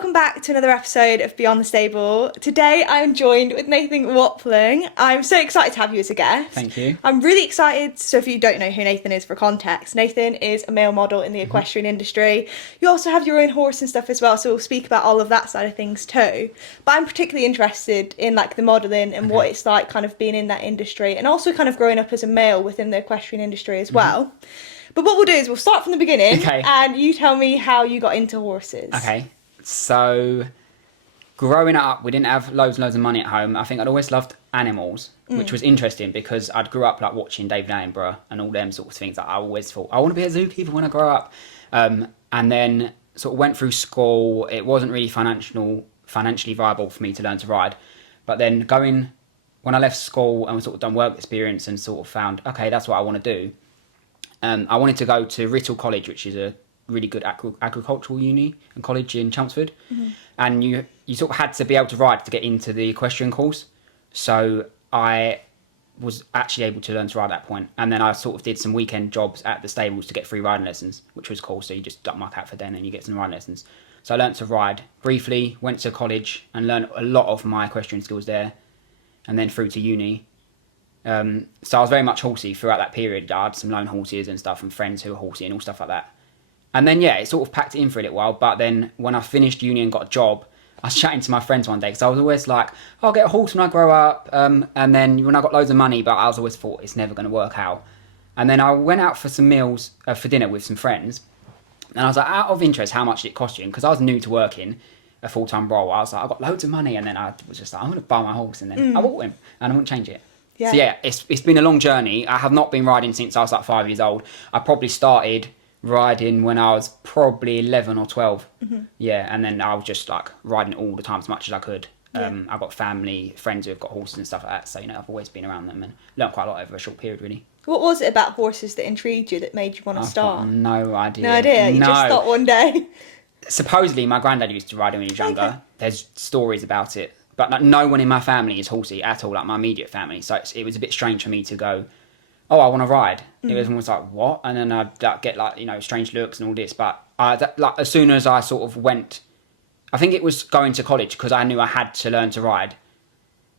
welcome back to another episode of Beyond the Stable. Today I'm joined with Nathan Wapling. I'm so excited to have you as a guest. Thank you. I'm really excited. So if you don't know who Nathan is, for context, Nathan is a male model in the equestrian industry. You also have your own horse and stuff as well, so we'll speak about all of that side of things too. But I'm particularly interested in like the modelling and what it's like kind of being in that industry, and also kind of growing up as a male within the equestrian industry as well. But what we'll do is we'll start from the beginning, and you tell me how you got into horses. Okay. So, growing up, we didn't have loads and loads of money at home. I think I'd always loved animals, which was interesting because I'd grew up like watching David Attenborough and all them sorts of things. Like, I always thought, I want to be a zookeeper when I grow up. And then sort of went through school. It wasn't really financially viable for me to learn to ride. But then when I left school and sort of done work experience and sort of found, okay, that's what I want to do. I wanted to go to Writtle College, which is a really good agricultural uni and college in Chelmsford, and you sort of had to be able to ride to get into the equestrian course. So I was actually able to learn to ride at that point, and then I sort of did some weekend jobs at the stables to get free riding lessons, which was cool. So you just duck my cat for then and you get some riding lessons. So I learned to ride briefly, went to college and learned a lot of my equestrian skills there, and then through to uni. So I was very much horsey throughout that period. I had some lone horses and stuff and friends who were horsey and all stuff like that. And then, it sort of packed it in for a little while. But then when I finished uni and got a job, I was chatting to my friends one day because I was always like, I'll get a horse when I grow up. And then when I got loads of money, but I was always thought it's never going to work out. And then I went out for some meals, for dinner with some friends. And I was like, out of interest, how much did it cost you? Because I was new to working a full-time role. I was like, I got loads of money. And then I was just like, I'm going to buy my horse. And then I bought him and I wouldn't change it. Yeah. So it's been a long journey. I have not been riding since I was like 5 years old. I probably started riding when I was probably 11 or 12. Yeah, and then I was just like riding all the time as much as I could. I got family, friends who have got horses and stuff like that. So, I've always been around them and learned quite a lot over a short period, really. What was it about horses that intrigued you that made you want to start? No idea. No idea? You just thought one day? Supposedly, my granddad used to ride when he was younger. Okay. There's stories about it. But like, no one in my family is horsey at all, like my immediate family. So it was a bit strange for me to go, oh, I want to ride. It was almost like, what? And then I'd get like, strange looks and all this. But as soon as I sort of went, I think it was going to college because I knew I had to learn to ride.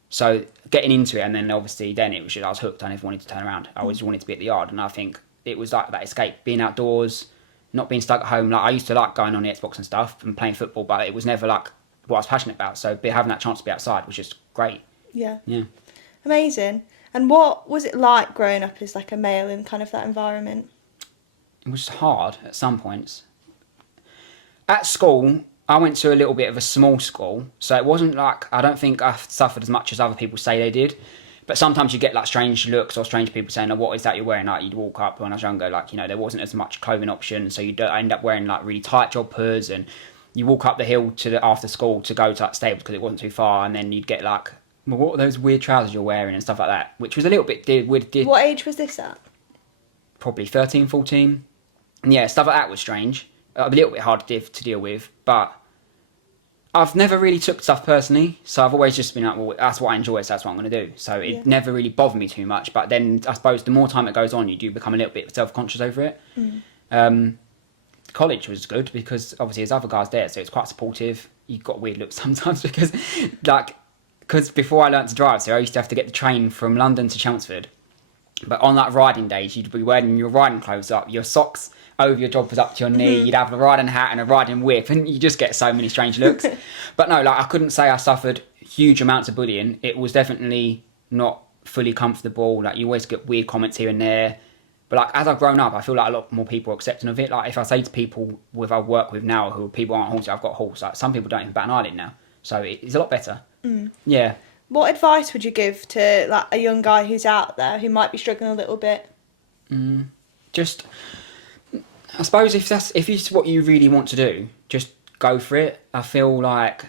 So getting into it, and then obviously then it was just, I was hooked. I never wanted to turn around. I always wanted to be at the yard. And I think it was like that escape, being outdoors, not being stuck at home. Like I used to like going on the Xbox and stuff and playing football, but it was never like what I was passionate about. So having that chance to be outside was just great. Yeah. Yeah. Amazing. And what was it like growing up as like a male in kind of that environment? It was hard at some points. At school, I went to a little bit of a small school, so it wasn't like, I don't think I suffered as much as other people say they did. But sometimes you get like strange looks or strange people saying, oh, what is that you're wearing? Like you'd walk up when I was younger, like, there wasn't as much clothing option, so you'd end up wearing like really tight joggers, and you walk up the hill after school to go to like stables because it wasn't too far, and then you'd get like, well, what are those weird trousers you're wearing and stuff like that, which was a little bit weird. What age was this at? Probably 13, 14. And yeah, stuff like that was strange. A little bit hard to deal with, but I've never really took stuff personally, so I've always just been like, well, that's what I enjoy, so that's what I'm going to do. So it never really bothered me too much, but then I suppose the more time it goes on, you do become a little bit self-conscious over it. College was good because obviously there's other guys there, so it's quite supportive. You got weird looks sometimes because before I learnt to drive, so I used to have to get the train from London to Chelmsford. But on that riding days, you'd be wearing your riding clothes up, your socks over your joggers up to your knee, you'd have a riding hat and a riding whip, and you just get so many strange looks. But no, like I couldn't say I suffered huge amounts of bullying. It was definitely not fully comfortable. Like you always get weird comments here and there. But like as I've grown up, I feel like a lot more people are accepting of it. Like if I say to people I work with now who people aren't horsey, I've got a horse. Like some people don't even bat an eyelid now. So it's a lot better. Yeah. What advice would you give to like a young guy who's out there who might be struggling a little bit? Just, I suppose if it's what you really want to do, just go for it. I feel like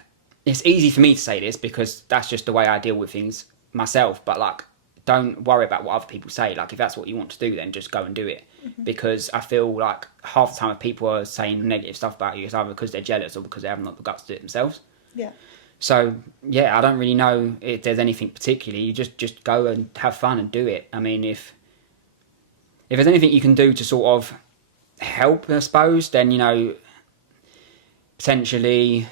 it's easy for me to say this because that's just the way I deal with things myself. But like, don't worry about what other people say. Like if that's what you want to do, then just go and do it. Because I feel like half the time if people are saying negative stuff about you, it's either because they're jealous or because they haven't got the guts to do it themselves. Yeah. So yeah, I don't really know if there's anything particularly. You just go and have fun and do it. I mean, if there's anything you can do to sort of help, I suppose, then potentially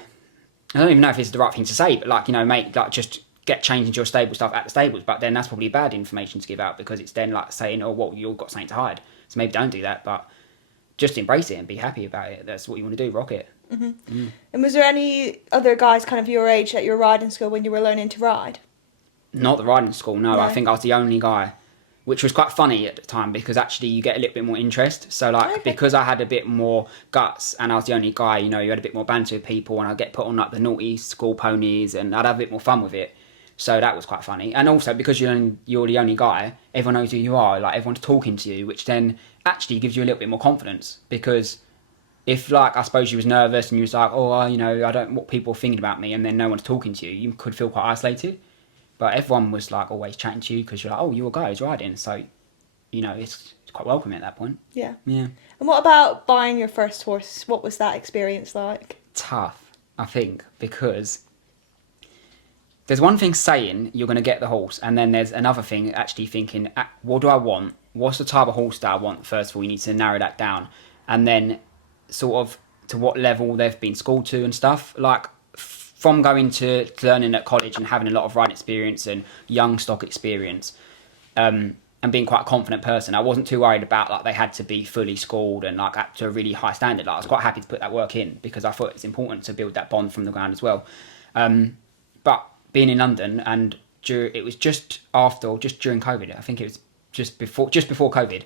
I don't even know if it's the right thing to say, but like, you know, make like just get changed into your stable stuff at the stables. But then that's probably bad information to give out because it's then like saying, oh, well, you've got something to hide. So maybe don't do that, but just embrace it and be happy about it. That's what you want to do. Rock it. And was there any other guys kind of your age at your riding school when you were learning to ride? Not the riding school, no. No. I think I was the only guy, which was quite funny at the time because actually you get a little bit more interest. So like Okay. because I had a bit more guts and I was the only guy, you know, you had a bit more banter with people and I'd get put on like the naughty school ponies and I'd have a bit more fun with it. So that was quite funny. And also because you're the only guy, everyone knows who you are, like everyone's talking to you, which then actually gives you a little bit more confidence because if like I suppose you was nervous and you was like, oh, you know, I don't what people are thinking about me, and then no one's talking to you, you could feel quite isolated. But everyone was like always chatting to you because you're like, oh, you're a guy who's riding, so you know it's quite welcoming at that point. Yeah. Yeah, And what about buying your first horse? What was that experience like? tough, I think, because there's one thing saying you're going to get the horse, and then there's another thing actually thinking, what do I want? What's the type of horse that I want? First of all, you need to narrow that down, and then sort of to what level they've been schooled to and stuff. Like from going to learning at college and having a lot of riding experience and young stock experience, and being quite a confident person, I wasn't too worried about like they had to be fully schooled and like up to a really high standard. Like I was quite happy to put that work in because I thought it's important to build that bond from the ground as well. But being in London and it was just after or just during COVID, I think it was just before COVID,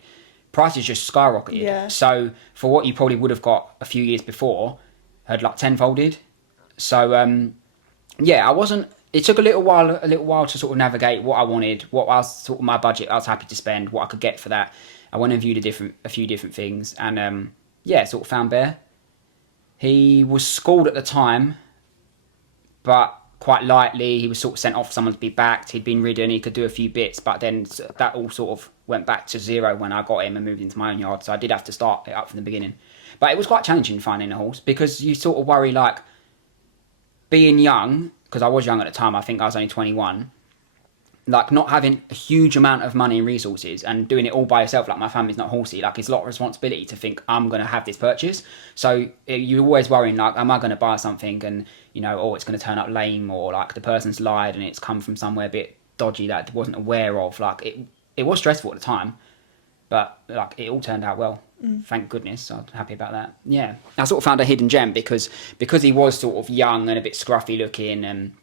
prices just skyrocketed. Yeah. So for what you probably would have got a few years before, had like tenfolded. So yeah, I wasn't. It took a little while to sort of navigate what I wanted, what I was sort of my budget I was happy to spend, what I could get for that. I went and viewed a few different things, and yeah, sort of found Bear. He was schooled at the time, but quite lightly. He was sort of sent off for someone to be backed. He'd been ridden. He could do a few bits, but then that all sort of went back to zero when I got him and moved into my own yard. So I did have to start it up from the beginning. But it was quite challenging finding a horse because you sort of worry like being young, because I was young at the time. I think I was only 21. Like not having a huge amount of money and resources and doing it all by yourself, like my family's not horsey, like it's a lot of responsibility to think I'm going to have this purchase. So you're always worrying like, am I going to buy something and, you know, oh, it's going to turn up lame, or like the person's lied and it's come from somewhere a bit dodgy that I wasn't aware of. Like it was stressful at the time, but like it all turned out well. Thank goodness. So I'm happy about that. Yeah. I sort of found a hidden gem because he was sort of young and a bit scruffy looking and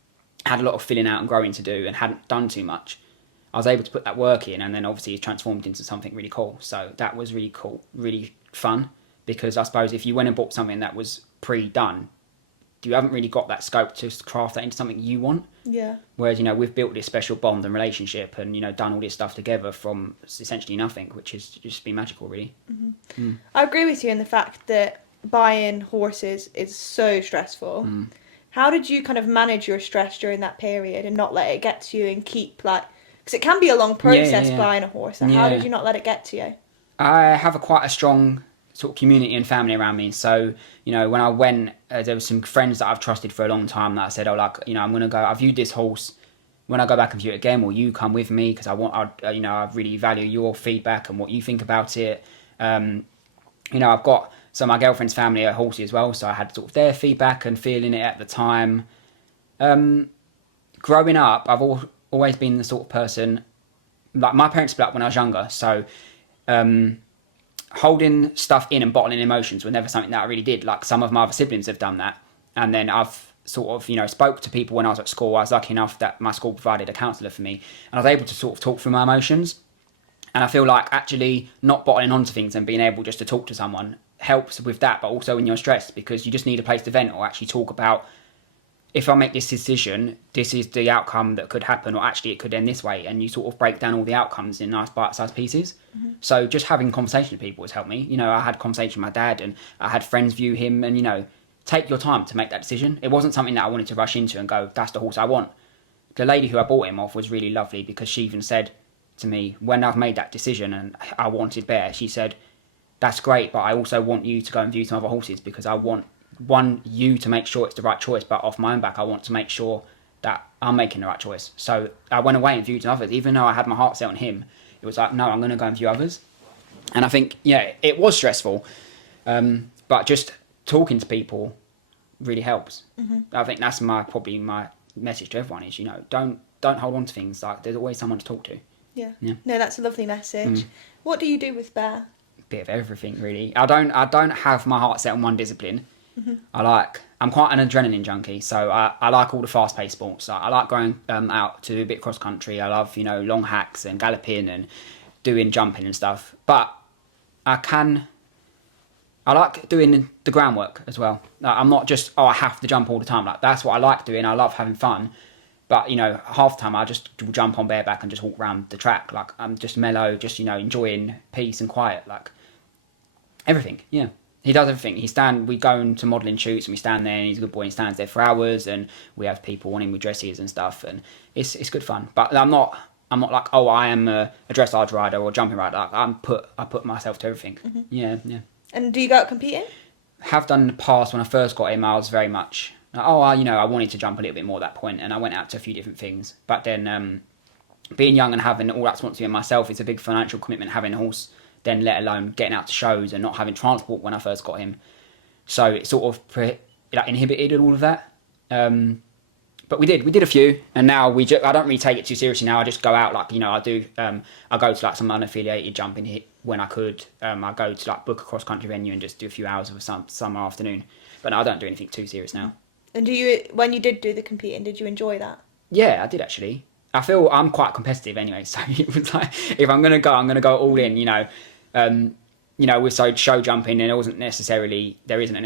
had a lot of filling out and growing to do and hadn't done too much. I was able to put that work in, and then obviously it's transformed into something really cool. So that was really cool, really fun, because I suppose if you went and bought something that was pre-done, you haven't really got that scope to craft that into something you want. Yeah. Whereas, you know, we've built this special bond and relationship and, you know, done all this stuff together from essentially nothing, which has just been magical, really. I agree with you in the fact that buying horses is so stressful. How did you kind of manage your stress during that period and not let it get to you and keep like, because it can be a long process buying a horse. So how did you not let it get to you? I have quite a strong sort of community and family around me. So, you know, when I went, there were some friends that I've trusted for a long time that I said, oh, like, you know, I'm going to go, I viewed this horse. When I go back and view it again, will you come with me? Because you know, I really value your feedback and what you think about it. You know, I've got some of my girlfriend's family are horsey as well. So I had sort of their feedback and feeling it at the time. Growing up, I've always been the sort of person, like my parents split up when I was younger. So, holding stuff in and bottling emotions were never something that I really did. Like some of my other siblings have done that. And then I've sort of, you know, spoke to people when I was at school. I was lucky enough that my school provided a counsellor for me. And I was able to sort of talk through my emotions. And I feel like actually not bottling onto things and being able just to talk to someone helps with that, but also when you're stressed, because you just need a place to vent or actually talk about, if I make this decision, this is the outcome that could happen, or actually it could end this way. And you sort of break down all the outcomes in nice bite-sized pieces. So just having conversation with people has helped me. You know, I had conversation with my dad and I had friends view him, and, you know, take your time to make that decision. It wasn't something that I wanted to rush into and go, that's the horse I want. The lady who I bought him off was really lovely, because she even said to me, when I've made that decision and I wanted Bear, she said, that's great, but I also want you to go and view some other horses, because I want you to make sure it's the right choice, but off my own back I want to make sure that I'm making the right choice. So I went away and viewed some others, even though I had my heart set on him. It was like, no, I'm going to go and view others. And I think, yeah, it was stressful, but just talking to people really helps. I think that's probably my message to everyone is, you know, don't hold on to things. Like, there's always someone to talk to. Yeah. No, that's a lovely message. What do you do with Bear? Bit of everything, really. I don't have my heart set on one discipline. I'm quite an adrenaline junkie, so I like all the fast-paced sports. I like going out to do a bit of cross-country. I love, you know, long hacks and galloping and doing jumping and stuff. But I like doing the groundwork as well. Like, I'm not just, I have to jump all the time. Like, that's what I like doing. I love having fun. But, you know, half the time I just jump on bareback and just walk around the track. Like, I'm just mellow, just, you know, enjoying peace and quiet. Like, everything, yeah. He does everything. We go into modelling shoots and we stand there, and he's a good boy. He stands there for hours, and we have people on him with dresses and stuff, and it's good fun. But I'm not like, oh, I am a dressage rider or a jumping rider. Like, I put myself to everything. Yeah. And do you go out competing? Have done in the past. When I first got him, I was very much like, I wanted to jump a little bit more at that point, and I went out to a few different things. But then being young and having all that responsibility myself, it's a big financial commitment having a horse. Then let alone getting out to shows and not having transport when I first got him. So it sort of inhibited all of that. But we did a few, and now I don't really take it too seriously now. I just go out, like, you know, I go to like some unaffiliated jumping hit when I could. I go to like book a cross country venue and just do a few hours of some summer afternoon. But no, I don't do anything too serious now. And when you did do the competing, did you enjoy that? Yeah, I did actually. I feel I'm quite competitive anyway, so it was like, if I'm gonna go all in, you know. With show jumping, there isn't a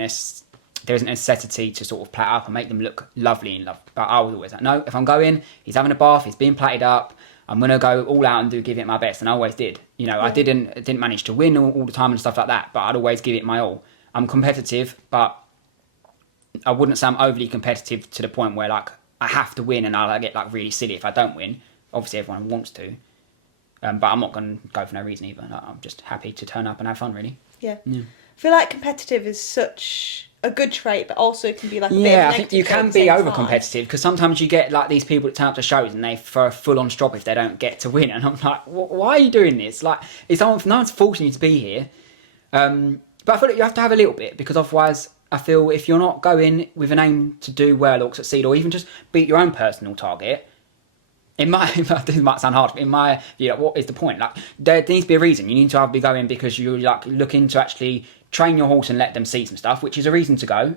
necessity to sort of plait up and make them look lovely But I was always like, no, if I'm going, he's having a bath, he's being plaited up, I'm gonna go all out and give it my best, and I always did. You know, yeah. I didn't manage to win all the time and stuff like that, but I'd always give it my all. I'm competitive, but I wouldn't say I'm overly competitive to the point where like I have to win and I get like really silly if I don't win. Obviously, everyone wants to. But I'm not going to go for no reason either. I'm just happy to turn up and have fun, really. Yeah. I feel like competitive is such a good trait, but also can be like a bit of a negative. I think you can be over-competitive, because sometimes you get like these people that turn up to shows and they throw a full-on strop if they don't get to win. And I'm like, why are you doing this? Like, no one's forcing you to be here. But I feel like you have to have a little bit, because otherwise I feel if you're not going with an aim to do well or succeed or even just beat your own personal target, this might sound hard. In my view, what is the point? Like, there needs to be a reason. You need to be going because you're like looking to actually train your horse and let them see some stuff, which is a reason to go. It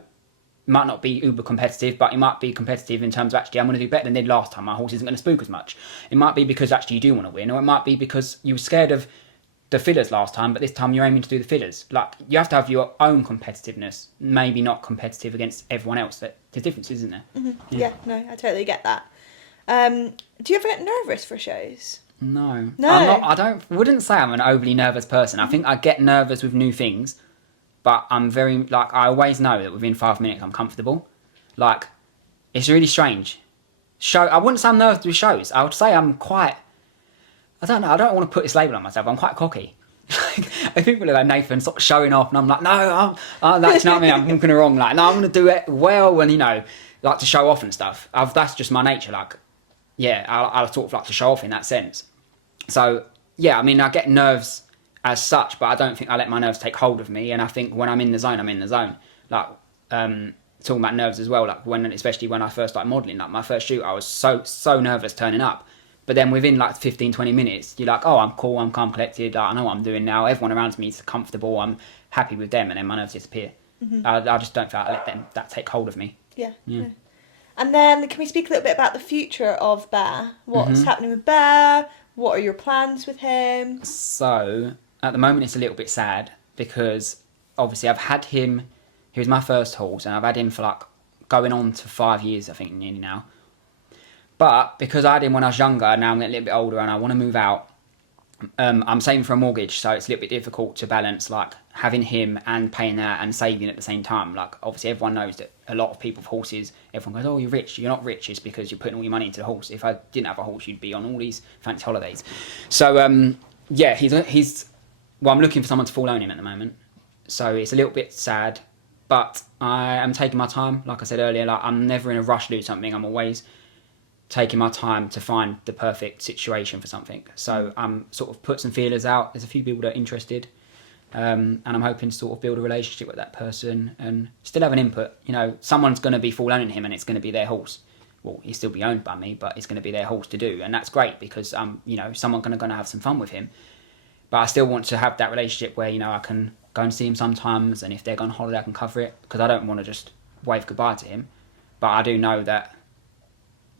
might not be uber competitive, but it might be competitive in terms of actually, I'm going to do better than I did last time. My horse isn't going to spook as much. It might be because actually you do want to win, or it might be because you were scared of the fillers last time, but this time you're aiming to do the fillers. Like, you have to have your own competitiveness, maybe not competitive against everyone else. There's differences, isn't there? Mm-hmm. Yeah, no, I totally get that. Do you ever get nervous for shows? No. I wouldn't say I'm an overly nervous person. I think I get nervous with new things, but I'm very, like, I always know that within 5 minutes I'm comfortable. Like, it's really strange. I wouldn't say I'm nervous with shows. I would say I'm quite, I don't know, I don't want to put this label on myself. I'm quite cocky. If people are like, Nathan, stop showing off, and I'm like, no, that's not me. I'm thinking wrong. Like, no, I'm going to do it well, and, you know, like to show off and stuff. That's just my nature. Like, yeah, I sort of like to show off in that sense. So, yeah, I mean, I get nerves as such, but I don't think I let my nerves take hold of me. And I think when I'm in the zone, I'm in the zone. Like, talking about nerves as well, like especially when I first started modelling, like my first shoot, I was so nervous turning up. But then within like 15, 20 minutes, you're like, oh, I'm cool, I'm calm, collected, I know what I'm doing now. Everyone around me is comfortable, I'm happy with them, and then my nerves disappear. Mm-hmm. I just don't feel like I let that take hold of me. Yeah. And then can we speak a little bit about the future of Bear? What's happening with Bear? What are your plans with him? So, at the moment it's a little bit sad because obviously I've had him, he was my first horse, and I've had him for like going on to 5 years, I think, nearly now. But because I had him when I was younger, now I'm getting a little bit older and I want to move out, I'm saving for a mortgage, so it's a little bit difficult to balance like having him and paying that and saving at the same time. Like, obviously everyone knows that a lot of people with horses, everyone goes, oh, you're rich. You're not rich, it's because you're putting all your money into the horse. If I didn't have a horse, you'd be on all these fancy holidays. So yeah, I'm looking for someone to full own him at the moment, so it's a little bit sad, but I am taking my time. Like I said earlier, like, I'm never in a rush to do something. I'm always taking my time to find the perfect situation for something. So I'm sort of put some feelers out. There's a few people that are interested. And I'm hoping to sort of build a relationship with that person and still have an input. You know, someone's going to be full owning him and it's going to be their horse. Well, he'll still be owned by me, but it's going to be their horse to do. And that's great because, you know, someone's going to have some fun with him. But I still want to have that relationship where, you know, I can go and see him sometimes. And if they're going on holiday, I can cover it because I don't want to just wave goodbye to him. But I do know that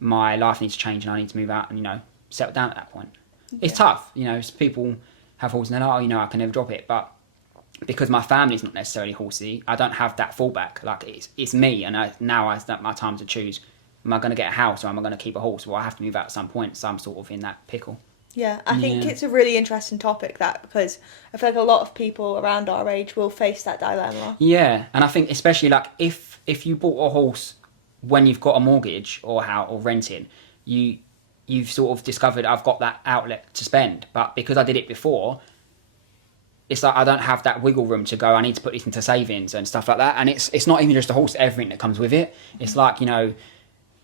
my life needs to change and I need to move out and, you know, settle down at that point. Yeah. It's tough, you know, people have horses and they're like, oh, you know, I can never drop it. But because my family's not necessarily horsey, I don't have that fallback. Like, it's me, and now it's my time to choose. Am I going to get a house or am I going to keep a horse? Well, I have to move out at some point, so I'm sort of in that pickle. Yeah, I think it's a really interesting topic, that, because I feel like a lot of people around our age will face that dilemma. Yeah, and I think especially like if you bought a horse when you've got a mortgage or renting, you've sort of discovered I've got that outlet to spend. But because I did it before, it's like I don't have that wiggle room to go, I need to put this into savings and stuff like that. And it's not even just a horse, everything that comes with it. It's like, you know,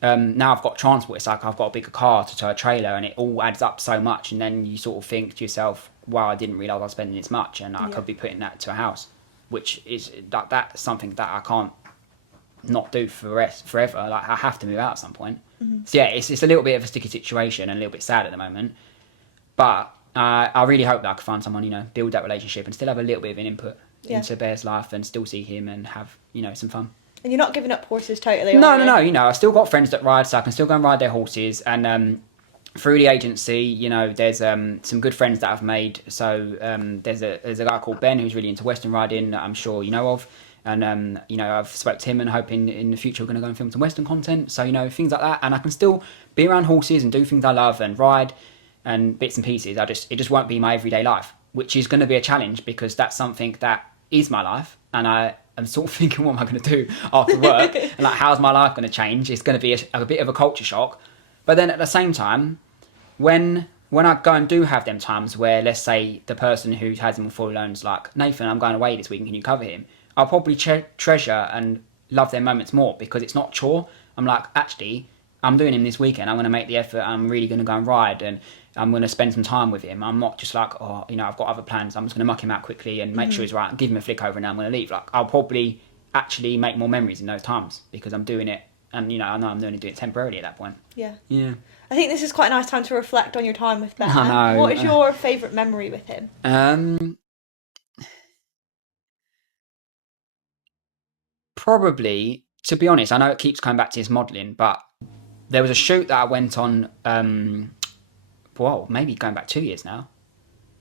now I've got transport, it's like I've got a bigger car to tow a trailer, and it all adds up so much. And then you sort of think to yourself, wow, I didn't realise I was spending this much, and I could be putting that to a house, which is that's something that I can't not do forever. Like, I have to move out at some point. So yeah, it's a little bit of a sticky situation and a little bit sad at the moment, but I really hope that I can find someone, you know, build that relationship and still have a little bit of an input into Bear's life and still see him and have, you know, some fun. And you're not giving up horses totally, No, you know, I've still got friends that ride, so I can still go and ride their horses. And through the agency, you know, there's some good friends that I've made. So there's a guy called Ben who's really into Western riding that I'm sure you know of. And, you know, I've spoke to him and hoping in the future we're going to go and film some Western content. So, you know, things like that. And I can still be around horses and do things I love and ride and bits and pieces. It just won't be my everyday life, which is going to be a challenge because that's something that is my life. And I'm sort of thinking, what am I going to do after work? And like, how's my life going to change? It's going to be a bit of a culture shock. But then at the same time, when I go and do have them times where, let's say, the person who has him on full loan's like, Nathan, I'm going away this week, can you cover him? I'll probably treasure and love their moments more because it's not a chore. I'm like, actually, I'm doing him this weekend. I'm going to make the effort. I'm really going to go and ride and I'm going to spend some time with him. I'm not just like, oh, you know, I've got other plans. I'm just going to muck him out quickly and make sure he's right and give him a flick over and now I'm going to leave. Like, I'll probably actually make more memories in those times because I'm doing it. And, you know, I know I'm only doing it temporarily at that point. Yeah. Yeah. I think this is quite a nice time to reflect on your time with Ben. I know. What is your favourite memory with him? Probably, to be honest, I know it keeps coming back to his modelling, but there was a shoot that I went on, maybe going back 2 years now,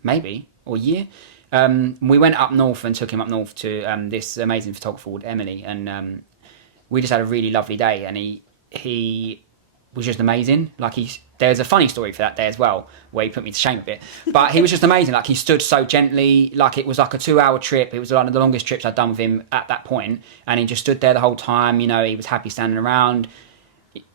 maybe, or a year. We went up north and took him up north to this amazing photographer called Emily, and we just had a really lovely day, and he was just amazing. Like, there's a funny story for that day as well, where he put me to shame a bit. But he was just amazing. Like, he stood so gently. Like, it was like a 2-hour trip. It was one of the longest trips I'd done with him at that point. And he just stood there the whole time. You know, he was happy standing around.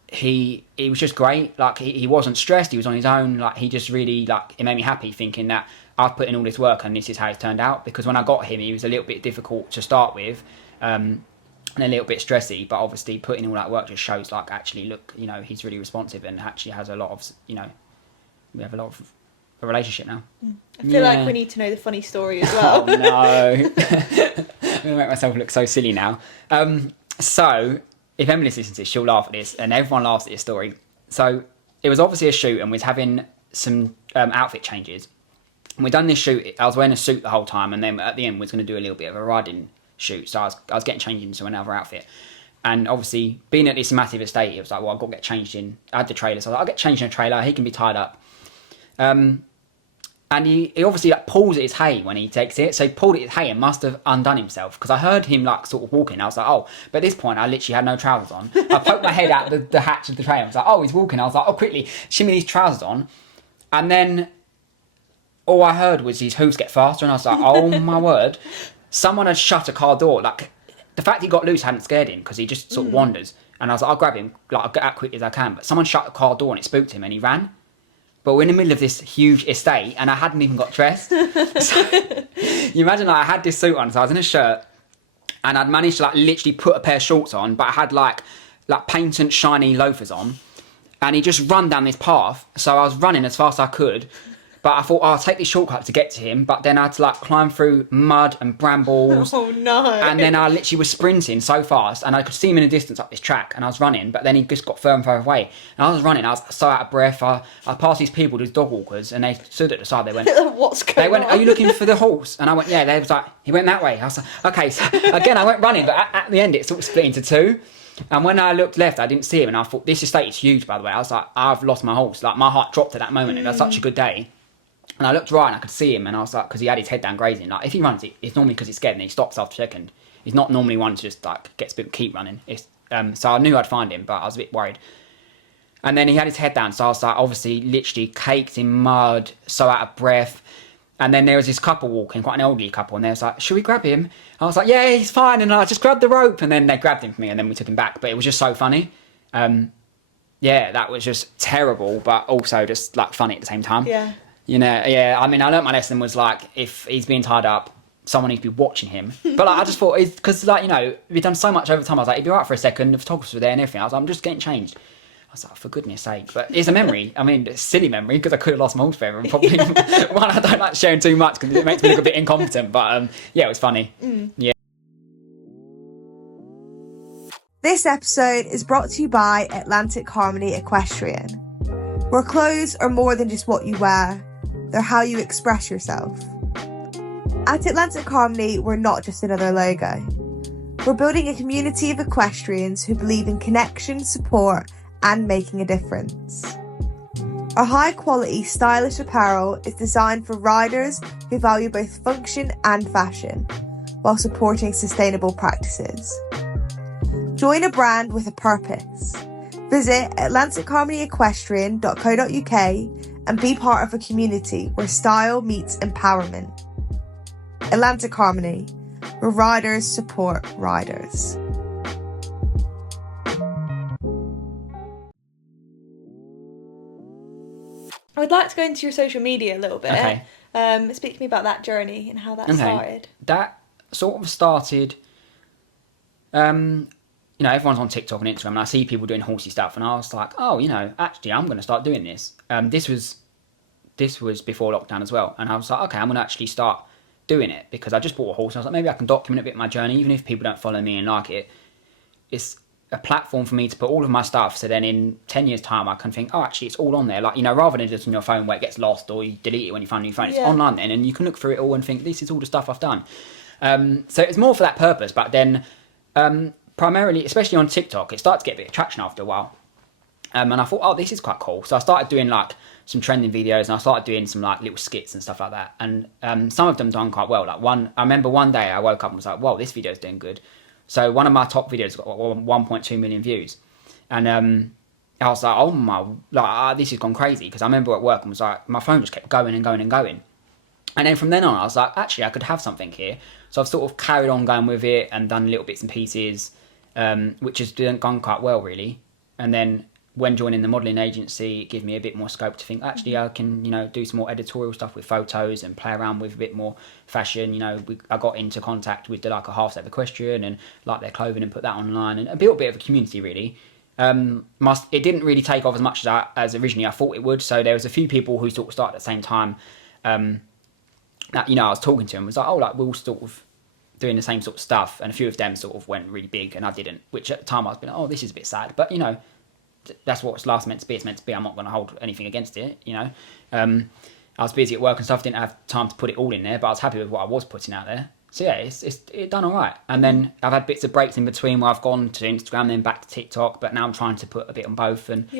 He was just great. Like, he wasn't stressed. He was on his own. Like, he just really, like, it made me happy thinking that I've put in all this work and this is how it's turned out. Because when I got him, he was a little bit difficult to start with. And a little bit stressy, but obviously putting all that work just shows, like, actually, look, you know, he's really responsive and actually has a lot of, you know, we have a lot of a relationship now. I feel like we need to know the funny story as well. Oh, no. I'm going to make myself look so silly now. So, if Emily listens to this, she'll laugh at this, and everyone laughs at this story. So, it was obviously a shoot, and we was having some outfit changes. And we'd done this shoot, I was wearing a suit the whole time, and then at the end, we was going to do a little bit of a riding shoot, so I was getting changed into another outfit, and obviously being at this massive estate, it was like, well, I've got to get changed in. I had the trailer, so I was like, I'll get changed in a trailer, he can be tied up. And he obviously like pulls at his hay when he takes it, so he pulled at his hay and must have undone himself, because I heard him like sort of walking. I was like, oh, but at this point I literally had no trousers on. I poked my head out the hatch of the trailer. I was like, oh, he's walking. I was like, oh, quickly shimmy these trousers on, and then all I heard was his hooves get faster, and I was like, oh my word. Someone had shut a car door. Like, the fact he got loose hadn't scared him because he just sort of wanders. And I was like, I'll grab him. Like, I'll get out quick as I can. But someone shut the car door and it spooked him and he ran. But we're in the middle of this huge estate and I hadn't even got dressed. So, you imagine, like, I had this suit on, so I was in a shirt and I'd managed to, like, literally put a pair of shorts on, but I had like patent shiny loafers on. And he just run down this path. So I was running as fast as I could. But I thought, I'll take this shortcut to get to him. But then I had to like climb through mud and brambles. Oh no. And then I literally was sprinting so fast and I could see him in the distance up this track and I was running, but then he just got further and further away. And I was running, I was so out of breath. I passed these people, these dog walkers, and they stood at the side. They went, what's going on? They went, are you looking for the horse? And I went, yeah. They was like, he went that way. I was like, okay. So again, I went running, but at the end it sort of split into two. And when I looked left, I didn't see him. And I thought, this estate is huge, by the way. I was like, I've lost my horse. Like my heart dropped at that moment. It was such a good day. And I looked right and I could see him and I was like, because he had his head down grazing. Like if he runs, it's normally because he's scared and he stops after a second. He's not normally one to just like get spit and keep running. So I knew I'd find him, but I was a bit worried. And then he had his head down, so I was like, obviously, literally caked in mud, so out of breath. And then there was this couple walking, quite an elderly couple, and they was like, should we grab him? I was like, yeah, he's fine. And I just grabbed the rope, and then they grabbed him for me, and then we took him back. But it was just so funny. Yeah, that was just terrible, but also just like funny at the same time. Yeah. You know, yeah. I mean, I learnt my lesson was like, if he's being tied up, someone needs to be watching him. But like, I just thought, because like, you know, we've done so much over time. I was like, he'd be all right for a second. The photographers were there and everything. I was like, I'm just getting changed. I was like, for goodness sake. But it's a memory. I mean, it's a silly memory because I could have lost my horse forever. And probably one I don't like sharing too much because it makes me look a bit incompetent. But yeah, it was funny. Yeah. This episode is brought to you by Atlantic Harmony Equestrian, where clothes are more than just what you wear. They're how you express yourself. At Atlantic Harmony, we're not just another logo. We're building a community of equestrians who believe in connection, support, and making a difference. Our high-quality, stylish apparel is designed for riders who value both function and fashion, while supporting sustainable practices. Join a brand with a purpose. Visit atlanticharmonyequestrian.co.uk and be part of a community where style meets empowerment. Atlantic Harmony, where riders support riders. I would like to go into your social media a little bit. Okay. Speak to me about that journey and how that started. That sort of started, you know, everyone's on TikTok and Instagram and I see people doing horsey stuff and I was like, oh, you know, actually I'm going to start doing this. This was before lockdown as well. And I was like, okay, I'm going to actually start doing it because I just bought a horse. I was like, maybe I can document a bit of my journey, even if people don't follow me and like it. It's a platform for me to put all of my stuff. So then in 10 years time, I can think, oh, actually it's all on there. Like, you know, rather than just on your phone where it gets lost or you delete it when you find a new phone, it's online then. And you can look through it all and think, this is all the stuff I've done. So it's more for that purpose. But then primarily, especially on TikTok, it started to get a bit of traction after a while. And I thought, oh, this is quite cool. So I started doing like some trending videos and I started doing some like little skits and stuff like that. And some of them done quite well. Like I remember one day I woke up and was like, whoa, this video's doing good. So one of my top videos got 1.2 million views. And I was like, oh my, like this has gone crazy. Because I remember at work and was like, my phone just kept going and going and going. And then from then on, I was like, actually, I could have something here. So I've sort of carried on going with it and done little bits and pieces, which has gone quite well, really. And then when joining the modelling agency, it gave me a bit more scope to think, actually, I can, you know, do some more editorial stuff with photos and play around with a bit more fashion. You know, I got into contact with like a half-step equestrian and like their clothing and put that online and built a bit of a community, really. It didn't really take off as much as originally I thought it would. So there was a few people who sort of started at the same time that, you know, I was talking to them. It was like, oh, like we're all sort of doing the same sort of stuff. And a few of them sort of went really big and I didn't, which at the time I was being like, oh, this is a bit sad. But, you know, that's what it's last meant to be. It's meant to be. I'm not going to hold anything against it, you know. I was busy at work and stuff. Didn't have time to put it all in there, but I was happy with what I was putting out there. So yeah, it done all right. And then I've had bits of breaks in between where I've gone to Instagram, then back to TikTok. But now I'm trying to put a bit on both. And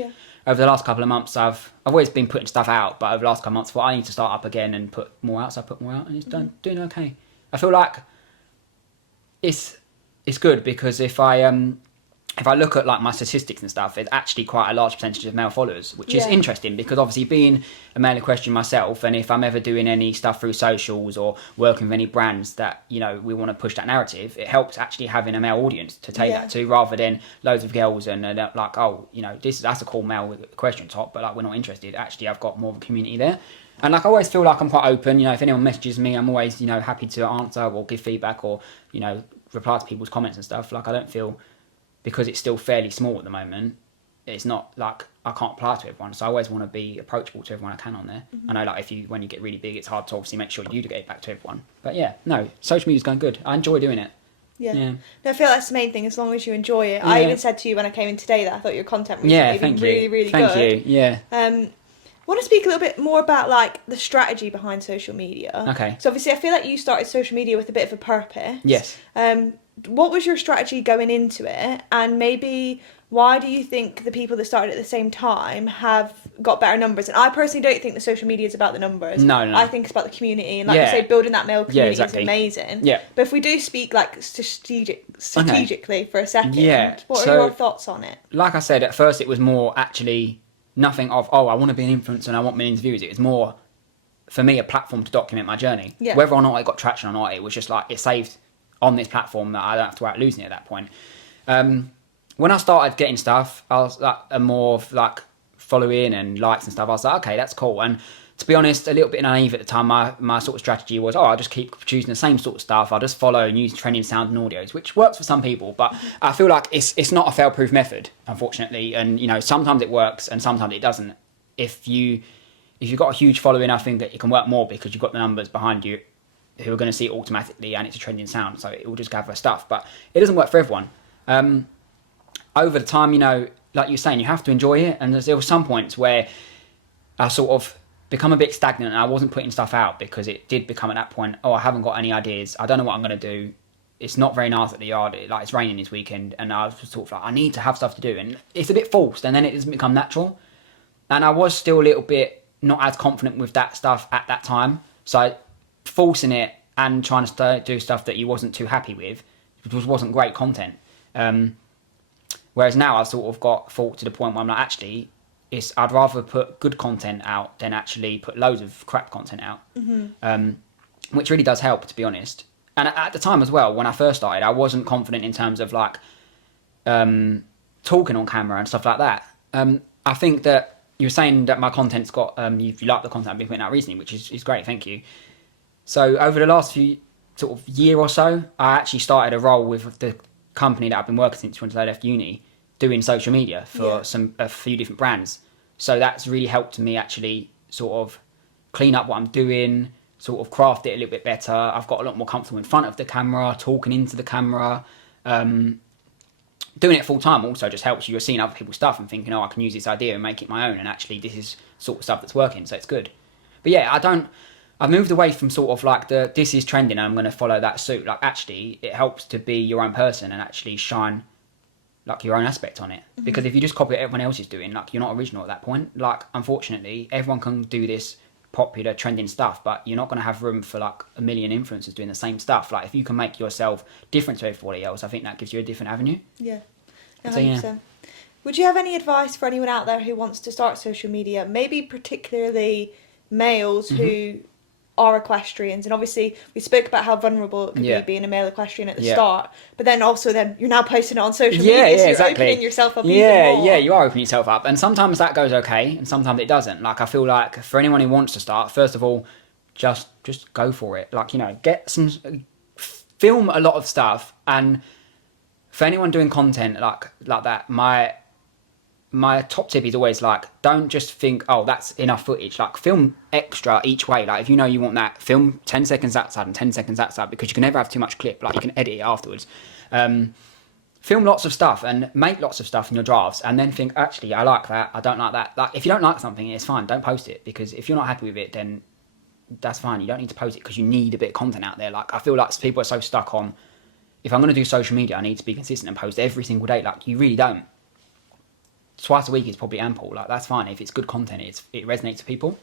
over the last couple of months, I've always been putting stuff out, but over the last couple of months, I thought I need to start up again and put more out. So I put more out, and it's doing okay. I feel like it's good because if I look at like my statistics and stuff, it's actually quite a large percentage of male followers, which is interesting because obviously being a male equestrian myself, and if I'm ever doing any stuff through socials or working with any brands that, you know, we want to push that narrative, it helps actually having a male audience to take that to, rather than loads of girls and like, oh, you know, that's a cool male equestrian top, but like we're not interested. Actually, I've got more of a community there. And like I always feel like I'm quite open, you know, if anyone messages me, I'm always, you know, happy to answer or give feedback or, you know, reply to people's comments and stuff. Like I don't feel, because it's still fairly small at the moment, it's not like I can't apply to everyone. So I always want to be approachable to everyone I can on there. I know like when you get really big, it's hard to obviously make sure you get it back to everyone. But yeah, no, social media's going good. I enjoy doing it. Yeah. Yeah. No, I feel that's the main thing, as long as you enjoy it. Yeah. I even said to you when I came in today that I thought your content recently had been really, really good. Thank you. Yeah. I want to speak a little bit more about like the strategy behind social media. Okay. So obviously I feel like you started social media with a bit of a purpose. Yes. What was your strategy going into it, and maybe why do you think the people that started at the same time have got better numbers? And I personally don't think the social media is about the numbers. No. I think it's about the community, and like you say, building that male community is amazing. Yeah. But if we do speak like strategically for a second, what so, are your thoughts on it? Like I said, at first it was more actually nothing of, I want to be an influencer and I want millions of views. It was more, for me, a platform to document my journey. Yeah. Whether or not I got traction or not, it was just like, it saved on this platform that I don't have to worry about losing it at that point. When I started getting stuff, I was like more of like following and likes and stuff. I was like, okay, that's cool. And to be honest, a little bit naive at the time, my sort of strategy was, I'll just keep producing the same sort of stuff. I'll just follow and use trending sound and audios, which works for some people. But I feel like it's not a fail-proof method, unfortunately. And, sometimes it works and sometimes it doesn't. If you've got a huge following, I think that it can work more because you've got the numbers behind you who are going to see it automatically, and it's a trending sound, so it will just gather stuff. But it doesn't work for everyone. Over the time, like you're saying, you have to enjoy it. And there were some points where I sort of become a bit stagnant and I wasn't putting stuff out because it did become at that point, I haven't got any ideas. I don't know what I'm going to do. It's not very nice at the yard. Like, it's raining this weekend, and I was sort of like, I need to have stuff to do. And it's a bit forced, and then it doesn't become natural. And I was still a little bit not as confident with that stuff at that time. So forcing it and trying to do stuff that you wasn't too happy with, which wasn't great content. Whereas now I've sort of got thought to the point where I'm like, actually, I'd rather put good content out than actually put loads of crap content out, which really does help, to be honest. And at the time as well, when I first started, I wasn't confident in terms of like talking on camera and stuff like that. I think that you were saying that my content's got, you like the content I've been putting out recently, which is great, thank you. So over the last few sort of year or so, I actually started a role with the company that I've been working since when I left uni, doing social media for a few different brands. So that's really helped me actually sort of clean up what I'm doing, sort of craft it a little bit better. I've got a lot more comfortable in front of the camera, talking into the camera. Doing it full time also just helps you. You're seeing other people's stuff and thinking, I can use this idea and make it my own, and actually this is sort of stuff that's working, so it's good. But yeah, I've moved away from sort of like this is trending and I'm going to follow that suit. Like, actually, it helps to be your own person and actually shine like your own aspect on it. Mm-hmm. Because if you just copy what everyone else is doing, like, you're not original at that point. Like, unfortunately, everyone can do this popular trending stuff, but you're not going to have room for like a million influencers doing the same stuff. Like, if you can make yourself different to everybody else, I think that gives you a different avenue. Yeah, 100%. So, yeah. Would you have any advice for anyone out there who wants to start social media, maybe particularly males who are equestrians? And obviously we spoke about how vulnerable it can be being a male equestrian at the start, but then you're now posting it on social media, so you're opening yourself up even more. You are opening yourself up, and sometimes that goes okay and sometimes it doesn't. Like, I feel like for anyone who wants to start, first of all, just go for it. Like, film a lot of stuff. And for anyone doing content like that, my top tip is always like, don't just think, that's enough footage. Like, film extra each way. Like, if you know you want that, film 10 seconds that side and 10 seconds that side, because you can never have too much clip. Like, you can edit it afterwards. Film lots of stuff and make lots of stuff in your drafts, and then think, actually, I like that, I don't like that. Like, if you don't like something, it's fine, don't post it, because if you're not happy with it, then that's fine. You don't need to post it because you need a bit of content out there. Like, I feel like people are so stuck on, if I'm going to do social media, I need to be consistent and post every single day. Like, you really don't. Twice a week is probably ample. Like, that's fine. If it's good content, it resonates with people.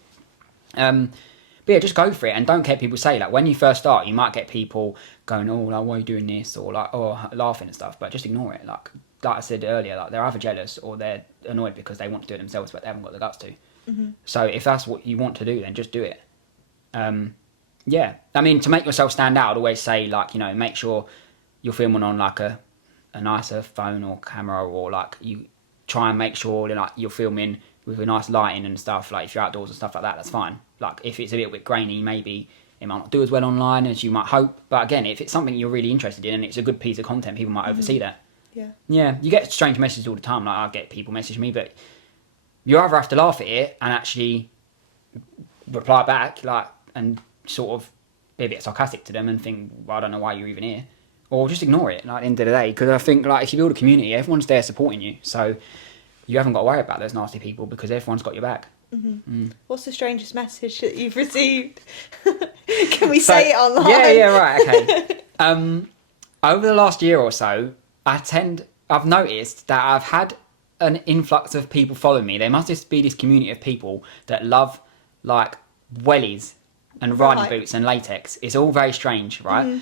But yeah, just go for it, and don't care what people say. Like, when you first start, you might get people going, like, why are you doing this? Or like, laughing and stuff, but just ignore it. Like I said earlier, like, they're either jealous or they're annoyed because they want to do it themselves, but they haven't got the guts to. Mm-hmm. So if that's what you want to do, then just do it. Yeah. I mean, to make yourself stand out, I'd always say, like, make sure you're filming on like a nicer phone or camera, or like, you try and make sure like you're filming with a nice lighting and stuff. Like, if you're outdoors and stuff like that, that's fine. Like, if it's a little bit grainy, maybe it might not do as well online as you might hope. But again, if it's something you're really interested in and it's a good piece of content, people might oversee that. Yeah, you get strange messages all the time. Like I get people message me, but you either have to laugh at it and actually reply back, like, and sort of be a bit sarcastic to them and think, well, I don't know why you're even here, or just ignore it. Like, at the end of the day, because I think like if you build a community, everyone's there supporting you, so you haven't got to worry about those nasty people because everyone's got your back. What's the strangest message that you've received? Can we say it online? Yeah, right, okay. Over the last year or so, I've noticed that I've had an influx of people following me. There must just be this community of people that love like wellies and riding boots and latex. It's all very strange, right?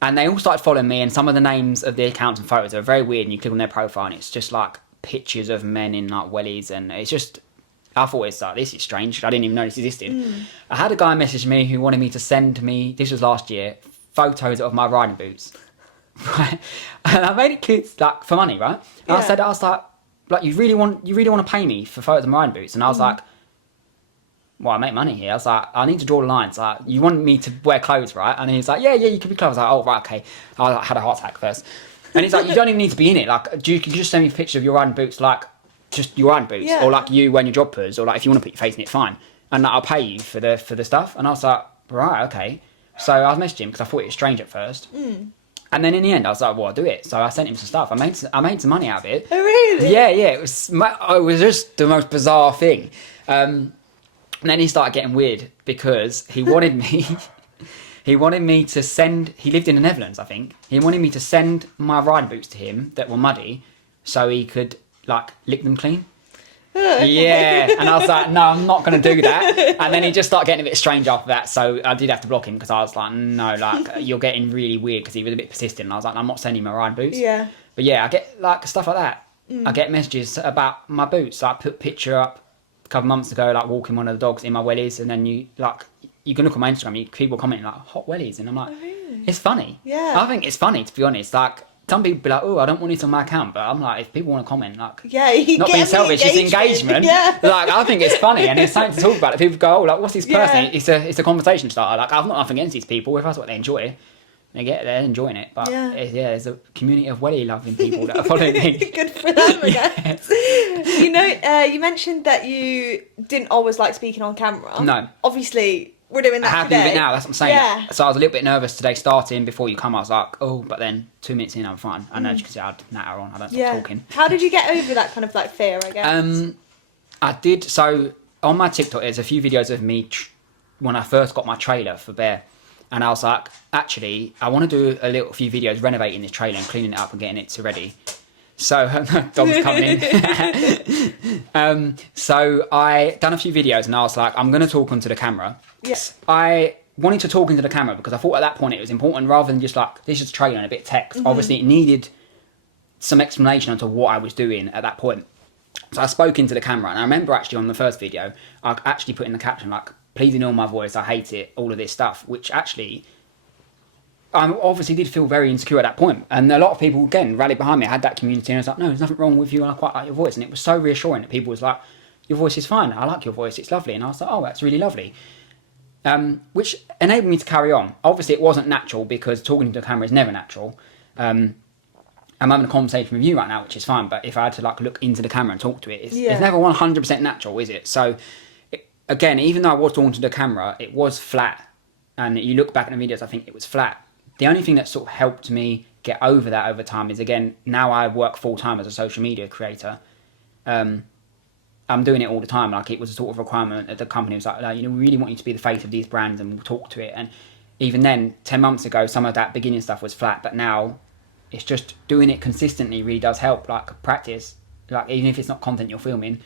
And they all started following me, and some of the names of the accounts and photos are very weird, and you click on their profile and it's just like pictures of men in like wellies, and it's just, I thought it's like, this is strange. I didn't even know this existed. I had a guy message me who wanted me to send me, this was last year, photos of my riding boots. Right? And I made it clear, like, for money, right? And I was like, you really want to pay me for photos of my riding boots? And I was like, well, I make money here. I was like, I need to draw the lines. Like, you want me to wear clothes, right? And he's like, yeah, you could be clothes. I was like, oh, right, okay. I had a heart attack first. And he's like, you don't even need to be in it. Like, could you just send me a picture of your riding boots, like, just your riding boots, or like you wearing your joggers, or like if you want to put your face in it, fine. And like, I'll pay you for the stuff. And I was like, right, okay. So I was messaging him because I thought it was strange at first. And then in the end, I was like, well, I'll do it. So I sent him some stuff. I made some money out of it. Oh, really? Yeah. It was just the most bizarre thing. And then he started getting weird because he wanted me. He wanted me to send. He lived in the Netherlands, I think. He wanted me to send my riding boots to him that were muddy, so he could like lick them clean. Yeah, and I was like, no, I'm not going to do that. And then he just started getting a bit strange after that, so I did have to block him because I was like, no, like, you're getting really weird, because he was a bit persistent. And I was like, I'm not sending my riding boots. Yeah. But yeah, I get like stuff like that. I get messages about my boots. I put a picture up a couple months ago, like walking one of the dogs in my wellies, and then you can look on my Instagram, people commenting like, hot wellies, and I'm like, it's funny. Yeah. I think it's funny, to be honest. Like, some people be like, oh, I don't want it on my account, but I'm like, if people want to comment, like, not being selfish, it's engagement. Yeah. Like, I think it's funny, and it's something to talk about. People go, oh, like, what's this person? It's a conversation starter. Like, I've got nothing against these people. If that's what they enjoy, they're enjoying it. But there's a community of welly loving people that are following me. Good for them, I guess. You know, you mentioned that you didn't always like speaking on camera. No. Obviously, we're doing that I have today. to do it now, that's what I'm saying. Yeah. So I was a little bit nervous today starting. Before you come, I was like, oh, but then 2 minutes in, I'm fine. I know, as you can see, I had natter on, I don't stop talking. How did you get over that kind of like fear, I guess? I did, so on my TikTok, there's a few videos of me when I first got my trailer for Bear. And I was like, actually, I want to do a few videos renovating this trailer and cleaning it up and getting it to ready. So, dog's coming in. So I done a few videos and I was like, I'm going to talk onto the camera. Yes. I wanted to talk into the camera because I thought at that point it was important, rather than just like, this is a trailer and a bit of text. Obviously, it needed some explanation onto what I was doing at that point. So I spoke into the camera, and I remember actually on the first video, I actually put in the caption like, please ignore my voice, I hate it, all of this stuff, which actually I obviously did feel very insecure at that point. And a lot of people, again, rallied behind me. I had that community, and I was like, no, there's nothing wrong with you, I quite like your voice. And it was so reassuring that people was like, your voice is fine, I like your voice, it's lovely. And I was like, oh, that's really lovely. Which enabled me to carry on. Obviously, it wasn't natural, because talking to the camera is never natural. I'm having a conversation with you right now, which is fine, but if I had to like look into the camera and talk to it, it's never 100% natural, is it? So again, even though I was talking to the camera, it was flat. And you look back at the videos, I think it was flat. The only thing that sort of helped me get over that over time is, again, now I work full time as a social media creator. I'm doing it all the time. Like, it was a sort of requirement that the company was like, you know, we really want you to be the face of these brands, and we'll talk to it. And even then, 10 months ago, some of that beginning stuff was flat, but now it's just doing it consistently really does help. Like, practice, like, even if it's not content you're filming,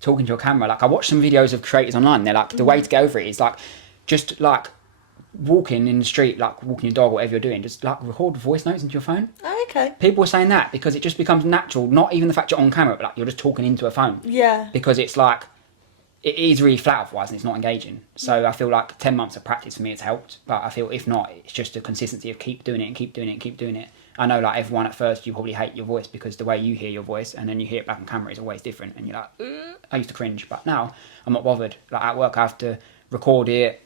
talking to a camera. Like, I watched some videos of creators online. They're like, the way to get over it is like, just like walking in the street, like walking your dog, whatever you're doing, just like record voice notes into your phone. Oh, okay. People were saying that because it just becomes natural. Not even the fact you're on camera, but like you're just talking into a phone. Yeah. Because it's like, it is really flat otherwise, and it's not engaging. So I feel like 10 months of practice for me has helped. But I feel if not, it's just a consistency of keep doing it and keep doing it and keep doing it. I know, like, everyone at first, you probably hate your voice because the way you hear your voice and then you hear it back on camera is always different. And you're like, I used to cringe, but now I'm not bothered. Like, at work, I have to record it,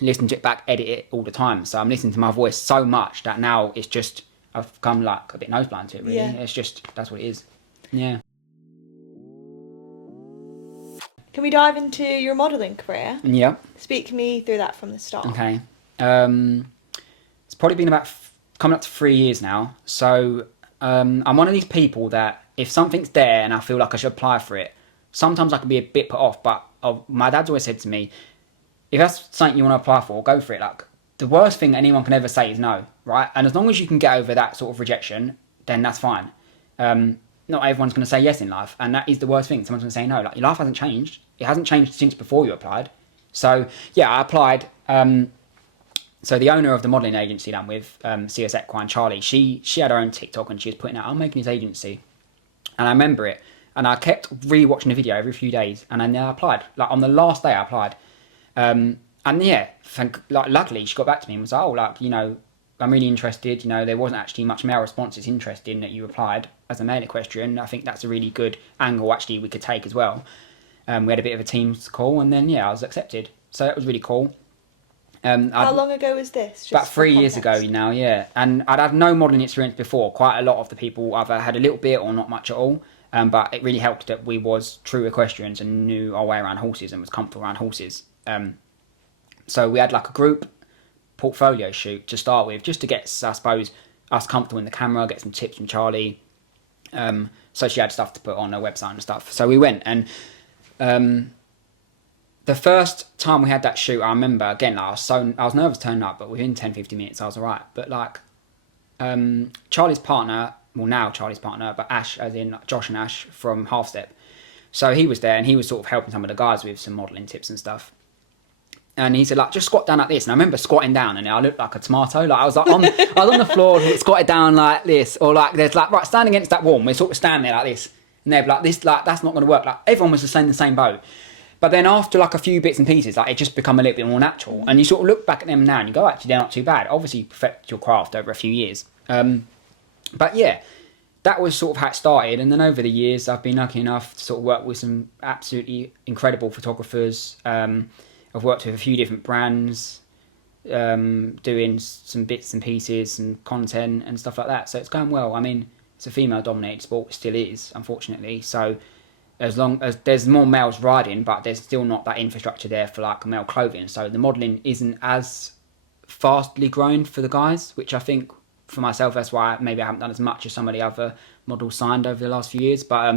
listen to it back, edit it all the time. So I'm listening to my voice so much that now it's just, I've become like a bit nose blind to it, really. Yeah. It's just, that's what it is. Yeah. Can we dive into your modelling career? Yeah. Speak me through that from the start. Okay. It's probably been about coming up to 3 years now. So I'm one of these people that if something's there and I feel like I should apply for it, sometimes I can be a bit put off. But my dad's always said to me, if that's something you want to apply for, go for it. Like, the worst thing anyone can ever say is no, right? And as long as you can get over that sort of rejection, then that's fine. Not everyone's going to say yes in life, and that is the worst thing. Someone's going to say no. Like, your life hasn't changed. It hasn't changed since before you applied. So yeah, I applied. So the owner of the modelling agency that I'm with, CS Equestrian, Charlie, she had her own TikTok and she was putting out, I'm making his agency. And I remember it. And I kept re-watching the video every few days. And then I applied. Like, on the last day I applied. And yeah, luckily she got back to me and was like, oh, like, you know, I'm really interested. You know, there wasn't actually much male response. It's interesting that you applied as a male equestrian. I think that's a really good angle actually we could take as well. We had a bit of a Teams call, and then yeah, I was accepted. So that was really cool. How long ago was this? Just about 3 for years ago context. now, yeah. And I'd had no modelling experience before. Quite a lot of the people either had a little bit or not much at all. But it really helped that we was true equestrians and knew our way around horses and was comfortable around horses. So we had like a group portfolio shoot to start with, just to get, I suppose, us comfortable in the camera, get some tips from Charlie. So she had stuff to put on her website and stuff. So we went, and the first time we had that shoot, I remember, again, like, I was nervous turning up, but within 10-15 minutes I was alright. But like, Charlie's partner, well, now Charlie's partner, but Ash, as in Josh and Ash from Half Step. So he was there, and he was sort of helping some of the guys with some modelling tips and stuff. And he said, like, just squat down like this. And I remember squatting down, and I looked like a tomato. Like, I was like I was on the floor, squatted down like this, or like there's like, right, stand against that wall. And we're sort of standing there like this, and they're like, this, like, that's not going to work. Like, everyone was the same boat. But then after like a few bits and pieces, like, it just become a little bit more natural. And you sort of look back at them now, and you go, actually, they're not too bad. Obviously, you perfect your craft over a few years. But yeah, that was sort of how it started. And then over the years, I've been lucky enough to sort of work with some absolutely incredible photographers. I've worked with a few different brands, doing some bits and pieces and content and stuff like that. So it's going well. I mean, it's a female-dominated sport, it still is, unfortunately. So as long as there's more males riding, but there's still not that infrastructure there for like male clothing. So the modelling isn't as fastly grown for the guys, which I think for myself, that's why maybe I haven't done as much as some of the other models signed over the last few years. But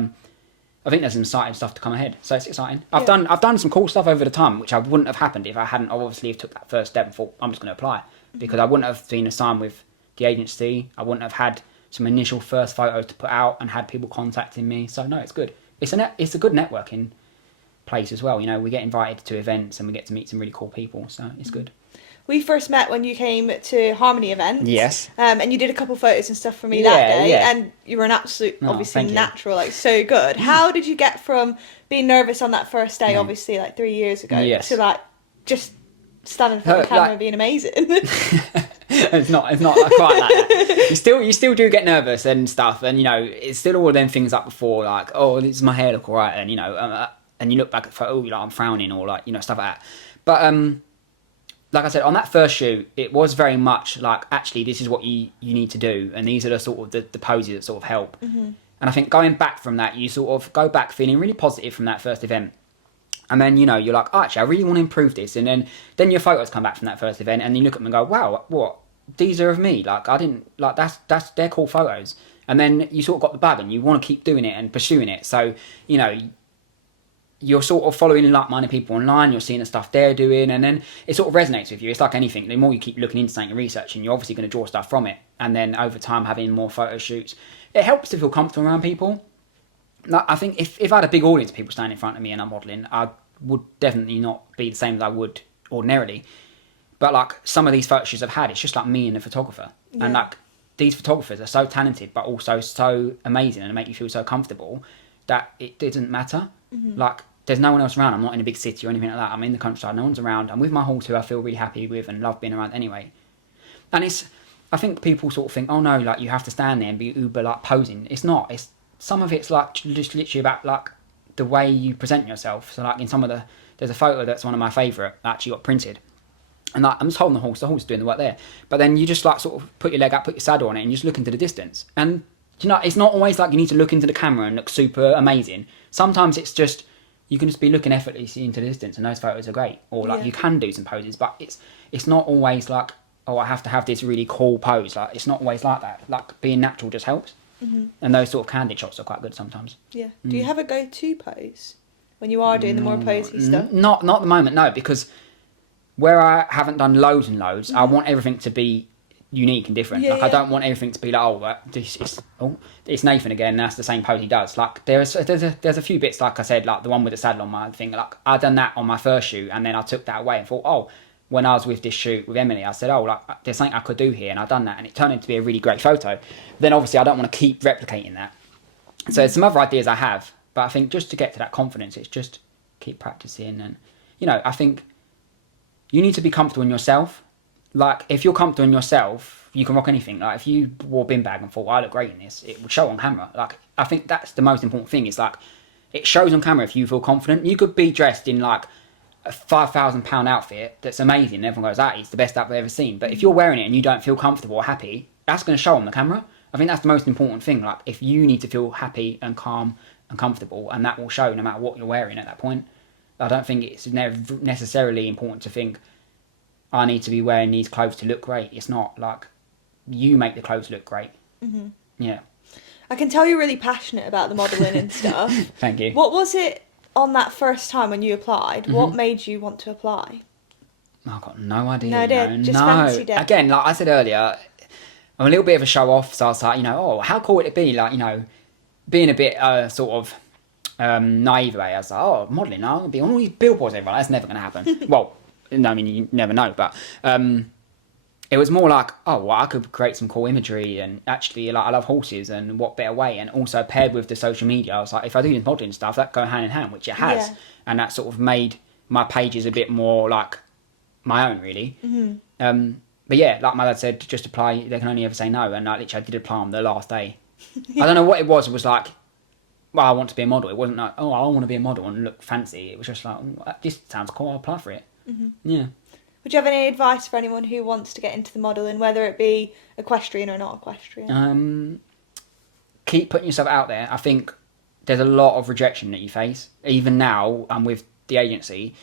I think there's some exciting stuff to come ahead, so it's exciting. I've done some cool stuff over the time, which I wouldn't have happened if I hadn't obviously took that first step and thought I'm just going to apply, because I wouldn't have been assigned with the agency. I wouldn't have had some initial first photos to put out and had people contacting me. So no, it's good. It's a good networking place as well. You know, we get invited to events and we get to meet some really cool people, so it's good. We first met when you came to Harmony events. Yes. And you did a couple photos and stuff for me that day. Yeah. And you were an absolute, obviously, thank you. natural, like, so good. How did you get from being nervous on that first day, obviously, like 3 years ago, Yes. to like just standing in front of the camera like- and being amazing? It's not like quite like that. You still do get nervous and stuff, and you know, it's still all them things up before, like, oh, does my hair look alright, and you know, and you look back at the photo, oh, like, I'm frowning, or like, you know, stuff like that. But like I said, on that first shoot, it was very much like, actually, this is what you need to do, and these are the sort of the poses that sort of help. And I think going back from that, you sort of go back feeling really positive from that first event. And then, you know, you're like, oh, actually, I really want to improve this. And then your photos come back from that first event, and you look at them and go, wow, what? These are of me. Like, I didn't, like, they're cool photos. And then you sort of got the bug, and you want to keep doing it and pursuing it. So, you know, you're sort of following like-minded people online, you're seeing the stuff they're doing, and then it sort of resonates with you. It's like anything. The more you keep looking into something and researching, you're obviously going to draw stuff from it. And then over time, having more photo shoots, it helps to feel comfortable around people. Like, I think if I had a big audience of people standing in front of me and I'm modelling, I would definitely not be the same as I would ordinarily. But like, some of these photo shoots I've had, it's just like me and the photographer. Yeah. And like, these photographers are so talented, but also so amazing and make you feel so comfortable that it didn't matter. Like, there's no one else around. I'm not in a big city or anything like that. I'm in the countryside. No one's around. I'm with my horse, who I feel really happy with and love being around anyway. And I think people sort of think, oh no, like, you have to stand there and be uber like posing. It's not. Some of it's like just literally about like the way you present yourself. So like in there's a photo that's one of my favourite that actually got printed. And like, I'm just holding the horse is doing the work there. But then you just like sort of put your leg up, put your saddle on it, and you just look into the distance. And you know, it's not always like you need to look into the camera and look super amazing. Sometimes it's just you can just be looking effortlessly into the distance, and those photos are great. Or like you can do some poses, but it's not always like, oh, I have to have this really cool pose. Like it's not always like that. Like being natural just helps. And those sort of candid shots are quite good sometimes. Yeah. Do you have a go-to pose when you are doing the more posy stuff? Not at the moment, no, because where I haven't done loads and loads, I want everything to be unique and different. I don't want everything to be like, it's Nathan again. That's the same pose he does. Like there's a few bits, like I said, like the one with the saddle on my thing. Like I done that on my first shoot, and then I took that away and thought, when I was with this shoot with Emily, I said, like there's something I could do here, and I done that, and it turned into be a really great photo. Then obviously I don't want to keep replicating that. So there's some other ideas I have, but I think just to get to that confidence, it's just keep practicing, and I think you need to be comfortable in yourself. Like, if you're comfortable in yourself, you can rock anything. Like, if you wore a bin bag and thought, I look great in this, it would show on camera. Like, I think that's the most important thing. It's like, it shows on camera if you feel confident. You could be dressed in, like, a £5,000 outfit that's amazing, and everyone goes, that is the best outfit I've ever seen. But if you're wearing it and you don't feel comfortable or happy, that's going to show on the camera. I think that's the most important thing. Like, if you need to feel happy and calm and comfortable, and that will show no matter what you're wearing at that point. I don't think it's necessarily important to think, I need to be wearing these clothes to look great. It's not like you make the clothes look great. Yeah. I can tell you're really passionate about the modelling and stuff. Thank you. What was it on that first time when you applied? What made you want to apply? I've got no idea. No idea. Just fancied it. Again, like I said earlier, I'm a little bit of a show off, so I was like, how cool would it be? Like, being a bit sort of naive about it. I was like, modelling, I'm going to be on all these billboards, everyone. That's never going to happen. Well, no, I mean, you never know, but it was more like, I could create some cool imagery, and actually, like, I love horses, and what better way? And also paired with the social media, I was like, if I do this modelling stuff, that go hand in hand, which it has, and that sort of made my pages a bit more like my own, really. But yeah, like my dad said, just apply. They can only ever say no, and I literally did apply on the last day. I don't know what it was. It was like, well, I want to be a model. It wasn't like, I want to be a model and look fancy. It was just like, this sounds cool. I'll apply for it. Yeah. Would you have any advice for anyone who wants to get into the modelling, whether it be equestrian or not equestrian? Keep putting yourself out there. I think there's a lot of rejection that you face. Even now, I'm with the agency,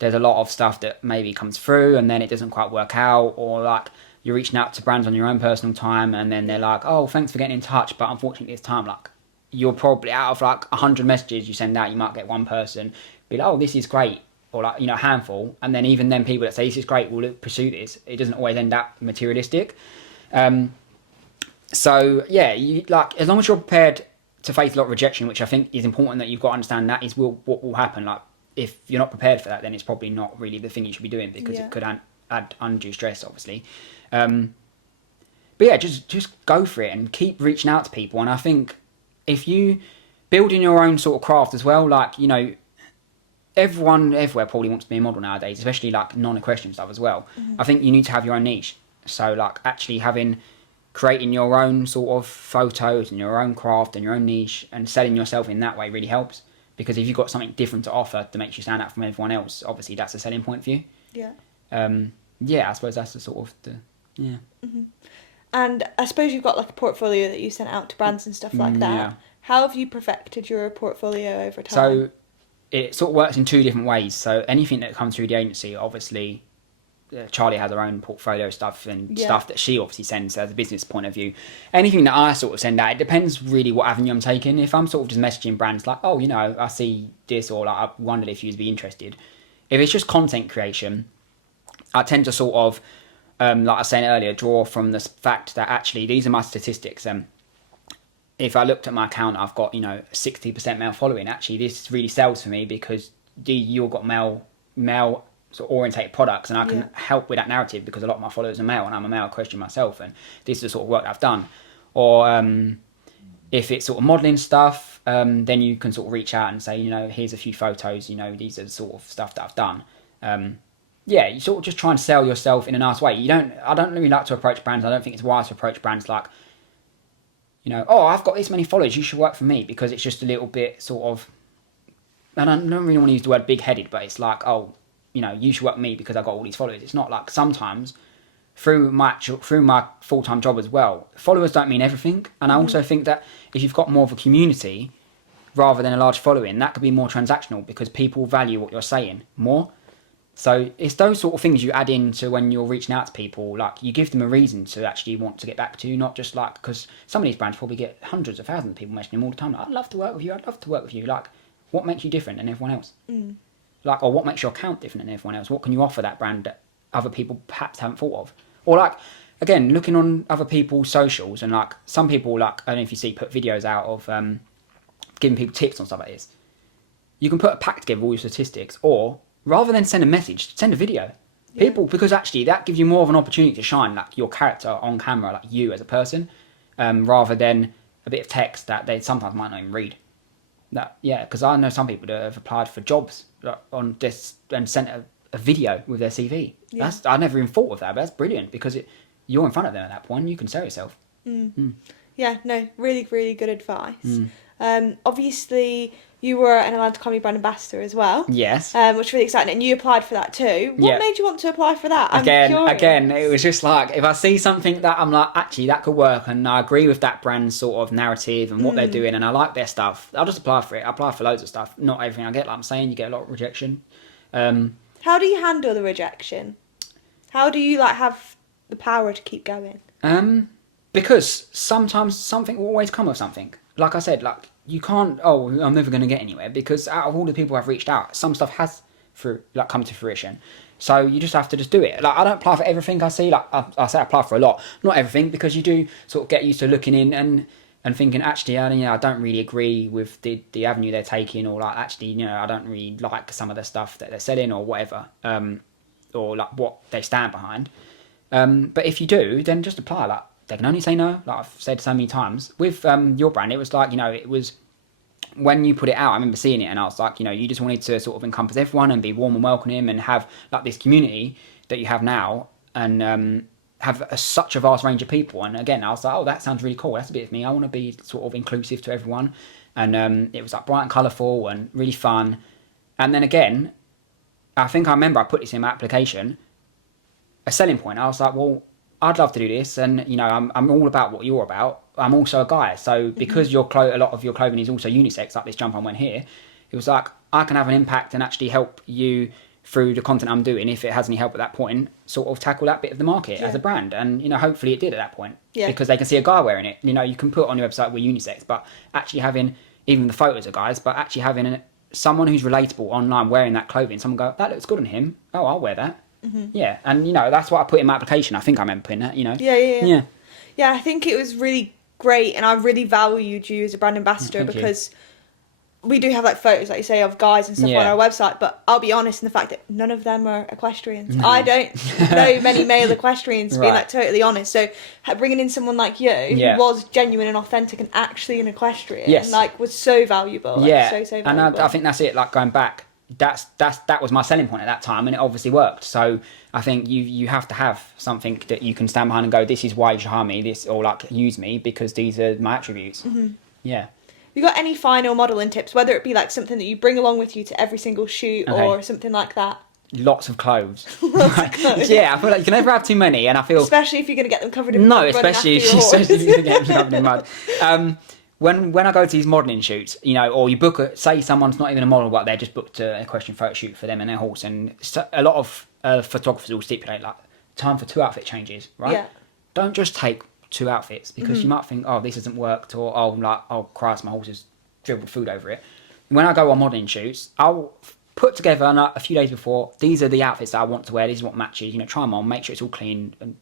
there's a lot of stuff that maybe comes through and then it doesn't quite work out, or like you're reaching out to brands on your own personal time and then they're like, thanks for getting in touch, but unfortunately this time, like, you're probably out of like 100 messages you send out, you might get one person be like, this is great, or like, a handful, and then even then people that say this is great will pursue this. It doesn't always end up materialistic. So yeah, you, like, as long as you're prepared to face a lot of rejection, which I think is important, that you've got to understand that is what will happen. Like, if you're not prepared for that, then it's probably not really the thing you should be doing, because it could add undue stress, obviously. But yeah, just go for it and keep reaching out to people. And I think if you build in your own sort of craft as well, like, everyone everywhere probably wants to be a model nowadays, especially like non-equestrian stuff as well. I think you need to have your own niche. So like actually creating your own sort of photos and your own craft and your own niche and selling yourself in that way really helps. Because if you've got something different to offer that makes you stand out from everyone else, obviously that's a selling point for you. Yeah. I suppose that's the sort of And I suppose you've got like a portfolio that you sent out to brands and stuff like that. Yeah. How have you perfected your portfolio over time? So it sort of works in two different ways. So anything that comes through the agency, obviously, Charlie has her own portfolio stuff and stuff that she obviously sends as a business point of view. Anything that I sort of send out, it depends really what avenue I'm taking. If I'm sort of just messaging brands like, I see this, or like, I wondered if you'd be interested. If it's just content creation, I tend to sort of, like I was saying earlier, draw from the fact that actually these are my statistics. If I looked at my account, I've got 60% male following. Actually, this really sells for me because you've got male sort of orientated products, and I can help with that narrative because a lot of my followers are male, and I'm a male equestrian myself, and this is the sort of work that I've done. Or if it's sort of modelling stuff, then you can sort of reach out and say, here's a few photos. These are the sort of stuff that I've done. You sort of just try and sell yourself in a nice way. I don't really like to approach brands. I don't think it's wise to approach brands like, I've got this many followers, you should work for me, because it's just a little bit sort of, I don't really want to use the word big-headed, but it's like, you should work with me because I got all these followers. It's not like sometimes through my full-time job as well, followers don't mean everything. And I also think that if you've got more of a community rather than a large following, that could be more transactional because people value what you're saying more. So it's those sort of things you add into when you're reaching out to people. Like, you give them a reason to actually want to get back to you, not just like, because some of these brands probably get hundreds of thousands of people mentioning them all the time. Like, I'd love to work with you. I'd love to work with you. Like, what makes you different than everyone else? Like, or what makes your account different than everyone else? What can you offer that brand that other people perhaps haven't thought of? Or like, again, looking on other people's socials, and like some people, like, I don't know if you see, put videos out of giving people tips on stuff like this. You can put a pack together all your statistics, or rather than send a message, send a video. People, because actually that gives you more of an opportunity to shine like your character on camera, like you as a person, rather than a bit of text that they sometimes might not even read. Because I know some people that have applied for jobs on this and sent a video with their CV. I never even thought of that, but that's brilliant because you're in front of them at that point. You can sell yourself. Yeah, no, really, really good advice. Obviously, you were an Atlanta Comedy Brand Ambassador as well. Yes. Which is really exciting, and you applied for that too. What made you want to apply for that? Again, it was just like, if I see something that I'm like, actually, that could work, and I agree with that brand's sort of narrative and what they're doing, and I like their stuff, I'll just apply for it. I apply for loads of stuff. Not everything I get, like I'm saying, you get a lot of rejection. How do you handle the rejection? How do you like have the power to keep going? Because sometimes something will always come of something. Like I said, like, you can't, I'm never going to get anywhere, because out of all the people I've reached out, some stuff has come to fruition. So you just have to just do it. Like, I don't apply for everything I see. Like, I say I apply for a lot, not everything, because you do sort of get used to looking in and thinking, actually, I don't really agree with the avenue they're taking, or like, actually, I don't really like some of the stuff that they're selling or whatever, or like what they stand behind. But if you do, then just apply. Like, they can only say no. Like I've said so many times with your brand, it was like, it was when you put it out, I remember seeing it and I was like, you just wanted to sort of encompass everyone and be warm and welcoming and have like this community that you have now, and have such a vast range of people. And again, I was like, that sounds really cool. That's a bit of me. I want to be sort of inclusive to everyone. And it was like bright and colourful and really fun. And then again, I think I remember I put this in my application, a selling point. I was like, well, I'd love to do this, and I'm all about what you're about. I'm also a guy, so because a lot of your clothing is also unisex, like this jumper I'm wearing here, it was like, I can have an impact and actually help you through the content I'm doing, if it has any help at that point, sort of tackle that bit of the market as a brand. And hopefully it did at that point, because they can see a guy wearing it. You can put on your website we're unisex, but actually having even the photos of guys, but actually having someone who's relatable online wearing that clothing, someone go, that looks good on him, I'll wear that. Yeah, and that's what I put in my application. I think I remember putting that. Yeah, I think it was really great, and I really valued you as a brand ambassador, because we do have like photos, like you say, of guys and stuff on our website, but I'll be honest in the fact that none of them are equestrians. I don't know many male equestrians, being like totally honest. So bringing in someone like you, who was genuine and authentic and actually an equestrian, like, was so valuable. Like, so valuable. And I think that's it. Like, going back, that was my selling point at that time, and it obviously worked. So I think you have to have something that you can stand behind and go, this is why you should hire me, this, or like use me because these are my attributes. Yeah. You got any final modelling tips, whether it be like something that you bring along with you to every single shoot or something like that? Lots of clothes. Yeah, I feel like you can never have too many, and I feel, especially if you're going to get them covered in mud. Especially if you're going to get them covered in mud. When I go to these modelling shoots, or you book say someone's not even a model, but they just booked an equestrian photo shoot for them and their horse, and a lot of photographers will stipulate like time for 2 outfit changes, right? Yeah. Don't just take 2 outfits, because you might think, this hasn't worked, or Christ, my horse has dribbled food over it. When I go on modelling shoots, I'll put together a few days before, these are the outfits that I want to wear, this is what matches, try them on, make sure it's all clean and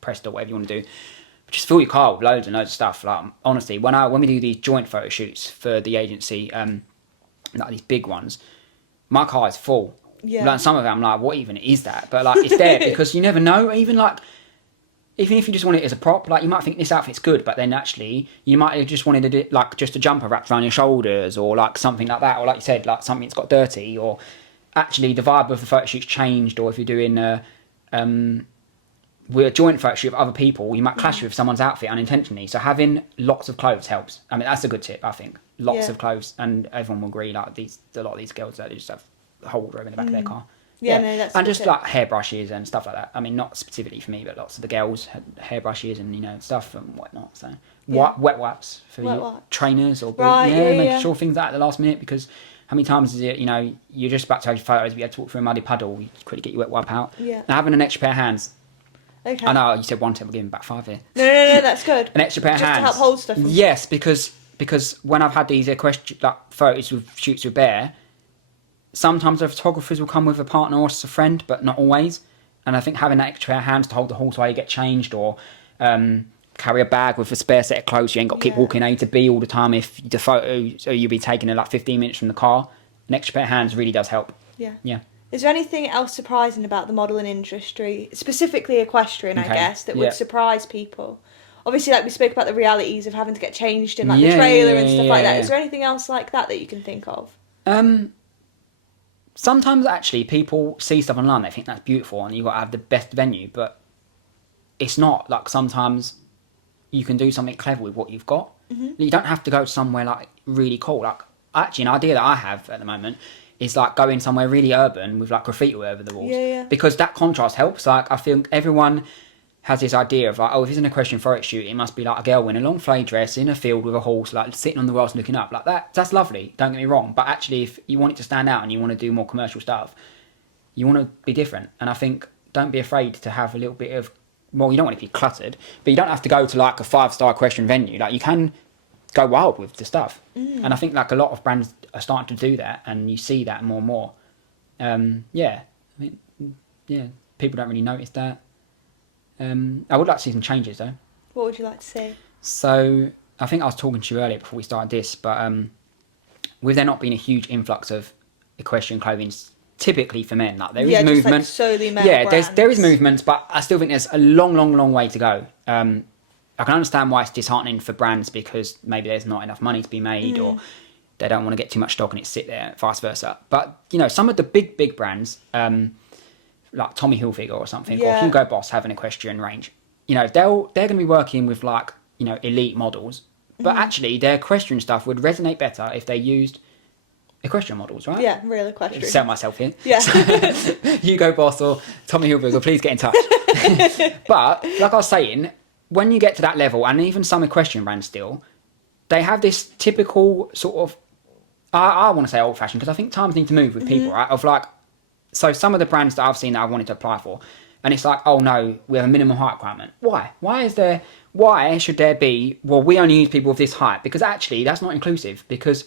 pressed or whatever you want to do. Just fill your car with loads and loads of stuff. Like, honestly, when we do these joint photo shoots for the agency, like these big ones, my car is full. Yeah. Like, some of them, I'm like, what even is that? But like, it's there because you never know. Even if you just want it as a prop, like, you might think this outfit's good, but then actually you might have just wanted to do like just a jumper wrapped around your shoulders, or like something like that, or like you said, like something that's got dirty, or actually the vibe of the photo shoot's changed, or if you're doing with a joint photo shoot with other people, you might clash with someone's outfit unintentionally. So having lots of clothes helps. I mean, that's a good tip, I think. Lots of clothes, and everyone will agree. Like, a lot of these girls that just have a whole wardrobe in the back of their car. Yeah, no, that's and good just tip. like hairbrushes and stuff like that. I mean, not specifically for me, but lots of the girls had hairbrushes and stuff and whatnot. So wet wipes for Wet your wipes. trainers or Right, making yeah. sure things out at the last minute, because how many times is it you're just about to have your photos, but you had to walk through a muddy puddle, you quickly get your wet wipe out. Yeah. And having an extra pair of hands. Okay. I know you said one tip, we're giving back 5 here. No, that's good. An extra pair of Just hands. to help hold stuff. Yes, because when I've had these photos with shoots with bear, sometimes the photographers will come with a partner or just a friend, but not always. And I think having that extra pair of hands to hold the horse while you get changed, or carry a bag with a spare set of clothes, you ain't got to keep walking A to B all the time. If the photo, so you'll be taking it like 15 minutes from the car, an extra pair of hands really does help. Yeah. Is there anything else surprising about the modelling industry, specifically equestrian, I guess, that would surprise people? Obviously, like we spoke about the realities of having to get changed in like the trailer and stuff like that. Is there anything else like that you can think of? Sometimes actually people see stuff online, they think that's beautiful and you've got to have the best venue, but it's not. Like sometimes you can do something clever with what you've got. You don't have to go somewhere like really cool. Like actually an idea that I have at the moment is like going somewhere really urban with like graffiti all over the walls. Because that contrast helps. Like I feel everyone has this idea of like, oh, if it's an equestrian forest shoot, it must be like a girl in a long flared dress in a field with a horse, like sitting on the grass looking up. Like that's lovely, don't get me wrong. But actually, if you want it to stand out and you want to do more commercial stuff, you want to be different. And I think don't be afraid to have a little bit of, well, you don't want it to be cluttered, but you don't have to go to like a 5-star equestrian venue. Like you can go wild with the stuff. And I think like a lot of brands are starting to do that, and you see that more and more. People don't really notice that. I would like to see some changes though. What would you like to see? So I think I was talking to you earlier before we started this, but with there not being a huge influx of equestrian clothing, typically for men, like there is movement. Just like solely male brands. there is movement, but I still think there's a long way to go. I can understand why it's disheartening for brands, because maybe there's not enough money to be made, or they don't want to get too much stock and it sit there, vice versa. But some of the big brands, like Tommy Hilfiger or something, or Hugo Boss have an equestrian range. They're going to be working with like elite models, but actually their equestrian stuff would resonate better if they used equestrian models, right? Yeah, real equestrian. Sell myself here. Yeah. Hugo Boss or Tommy Hilfiger, please get in touch. But like I was saying, when you get to that level, and even some equestrian brands still, they have this typical sort of, I want to say old fashioned, because I think times need to move with people, right? Of like, so some of the brands that I've seen that I wanted to apply for, and it's like, oh no, we have a minimum height requirement. Why? Why should there be, well, we only use people of this height? Because actually that's not inclusive, because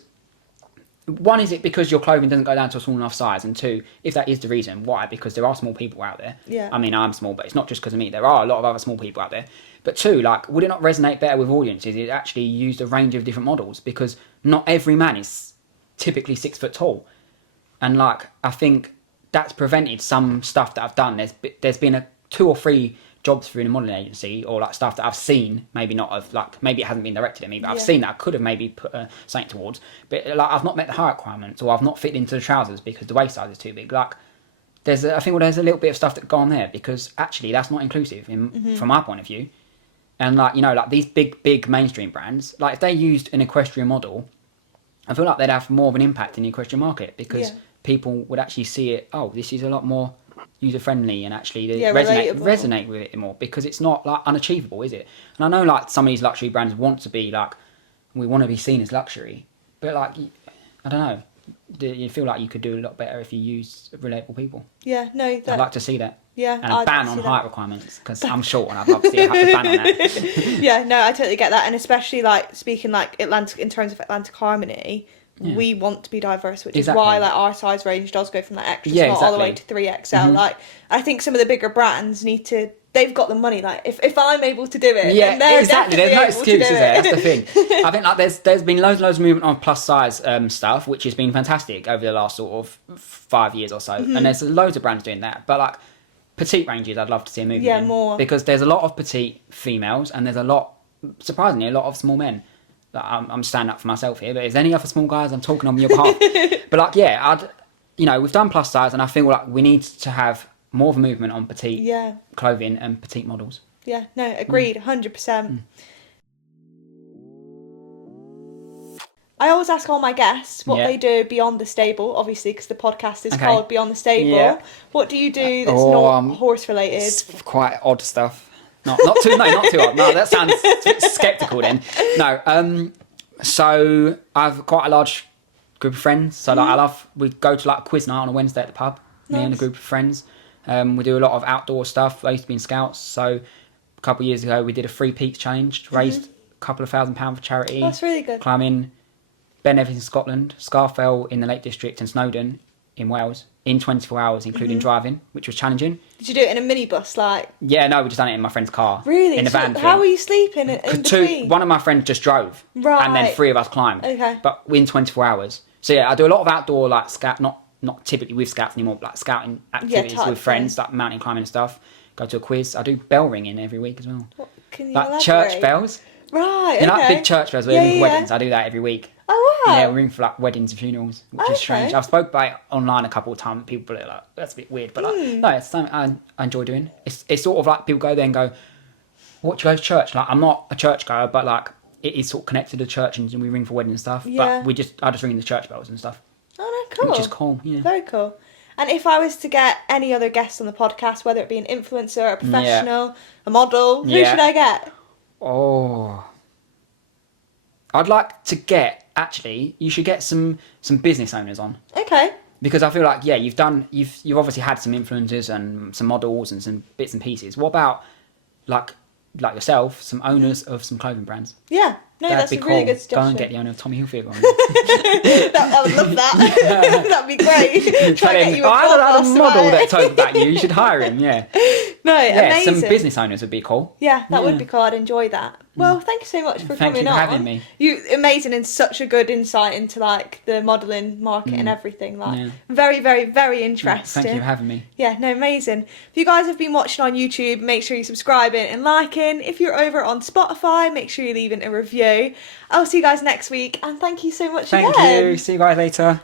one, is it because your clothing doesn't go down to a small enough size? And two, if that is the reason, why? Because there are small people out there. Yeah. I mean, I'm small, but it's not just because of me. There are a lot of other small people out there. But two, like, would it not resonate better with audiences? It actually used a range of different models, because not every man is typically 6 foot tall. And like, I think that's prevented some stuff that I've done. There's been 2 or 3 jobs through a modelling agency, or like stuff that I've seen, maybe not of like, maybe it hasn't been directed at me, but I've seen that I could have maybe put something towards, but like I've not met the height requirements, or I've not fit into the trousers because the waist size is too big. Like there's a little bit of stuff that go on there, because actually that's not inclusive from my point of view. And like, like these big mainstream brands, like if they used an equestrian model, I feel like they'd have more of an impact in the equestrian market, because people would actually see it, oh, this is a lot more user friendly, and actually they resonate with it more, because it's not like unachievable, is it? And I know like some of these luxury brands want to be like, we want to be seen as luxury, but like, I don't know, you feel like you could do a lot better if you use relatable people. Yeah, no, I'd like to see that. Yeah, and a ban on height requirements, because I'm short and I'd love to see a ban on that. Yeah, no, I totally get that, and especially like speaking like Atlantic, in terms of Atlantic Harmony, we want to be diverse, which is why like our size range does go from like extra small all the way to 3XL. Like I think some of the bigger brands they've got the money. Like if I'm able to do it, then they're exactly. There's no excuses there. That's the thing. I think like there's been loads of movement on plus size stuff, which has been fantastic over the last sort of 5 years or so. And there's loads of brands doing that. But like petite ranges, I'd love to see a movement in, more, because there's a lot of petite females, and there's surprisingly a lot of small men. I'm standing up for myself here, but is there any other small guys? I'm talking on your behalf. But like, we've done plus size, and I feel like we need to have more of a movement on petite clothing and petite models. Yeah, no, agreed, 100%. I always ask all my guests what Yeah. they do beyond the stable, obviously, because the podcast is Okay. called Beyond the Stable. Yeah. What do you do that's not horse related? It's quite odd stuff. Not too odd. No, that sounds a bit sceptical then. No, so I've got a large group of friends. So like, we go to like a quiz night on a Wednesday at the pub. Me and a group of friends. We do a lot of outdoor stuff. I used to be in Scouts, so a couple of years ago we did a free peaks challenge, raised a couple of £1,000 for charity. That's really good. Climbing Ben Nevis in Scotland, Scafell in the Lake District, and Snowdon in Wales in 24 hours, including driving, which was challenging. Did you do it in a minibus, like? Yeah, no, we just done it in my friend's car. Really? In the van. How were you sleeping in between? One of my friends just drove, Right. and then 3 of us climbed. Okay. But in 24 hours. So yeah, I do a lot of outdoor like scout, not typically with Scouts anymore, but like scouting activities type with friends, thing. like mountain climbing and stuff. Go to a quiz. I do bell ringing every week as well. What, can you Like elaborate? church bells. Right, You know, okay. like big church bells where we ring for weddings. I do that every week. Oh, wow. Yeah, we ring for like weddings and funerals, which is strange. I've spoke about it online a couple of times. People are like, that's a bit weird, but like, no, it's something I enjoy doing. It's sort of like people go there and go, what, do you go to church? Like, I'm not a church goer, but like, it is sort of connected to church and we ring for weddings and stuff. Yeah. But I just ring the church bells and stuff. Oh, no, cool. Which is cool, yeah. Very cool. And if I was to get any other guests on the podcast, whether it be an influencer, a professional, a model, who should I get? Oh, I'd like to get, actually, you should get some business owners on. Okay. Because I feel like, yeah, you've obviously had some influencers and some models and some bits and pieces. What about like yourself, some owners of some clothing brands? Yeah. No, That'd that's be a cool. really good Go and suggestion. get the owner of Tommy Hilfiger on. I would love that. That'd be great. Try and get you a I don't podcast know a model about that it. told about you. You should hire him. Yeah. No, Yeah. amazing. Some business owners would be cool. Yeah, that would be cool. I'd enjoy that. Well, thank you so much for Thank you coming for on. having me. You amazing and such a good insight into like the modelling market and everything. Like very, very, very interesting. Thank you for having me. Yeah, no, amazing. If you guys have been watching on YouTube, make sure you're subscribing and liking. If you're over on Spotify, make sure you're leaving a review. I'll see you guys next week, and thank you so much again. Thank you. See you guys later.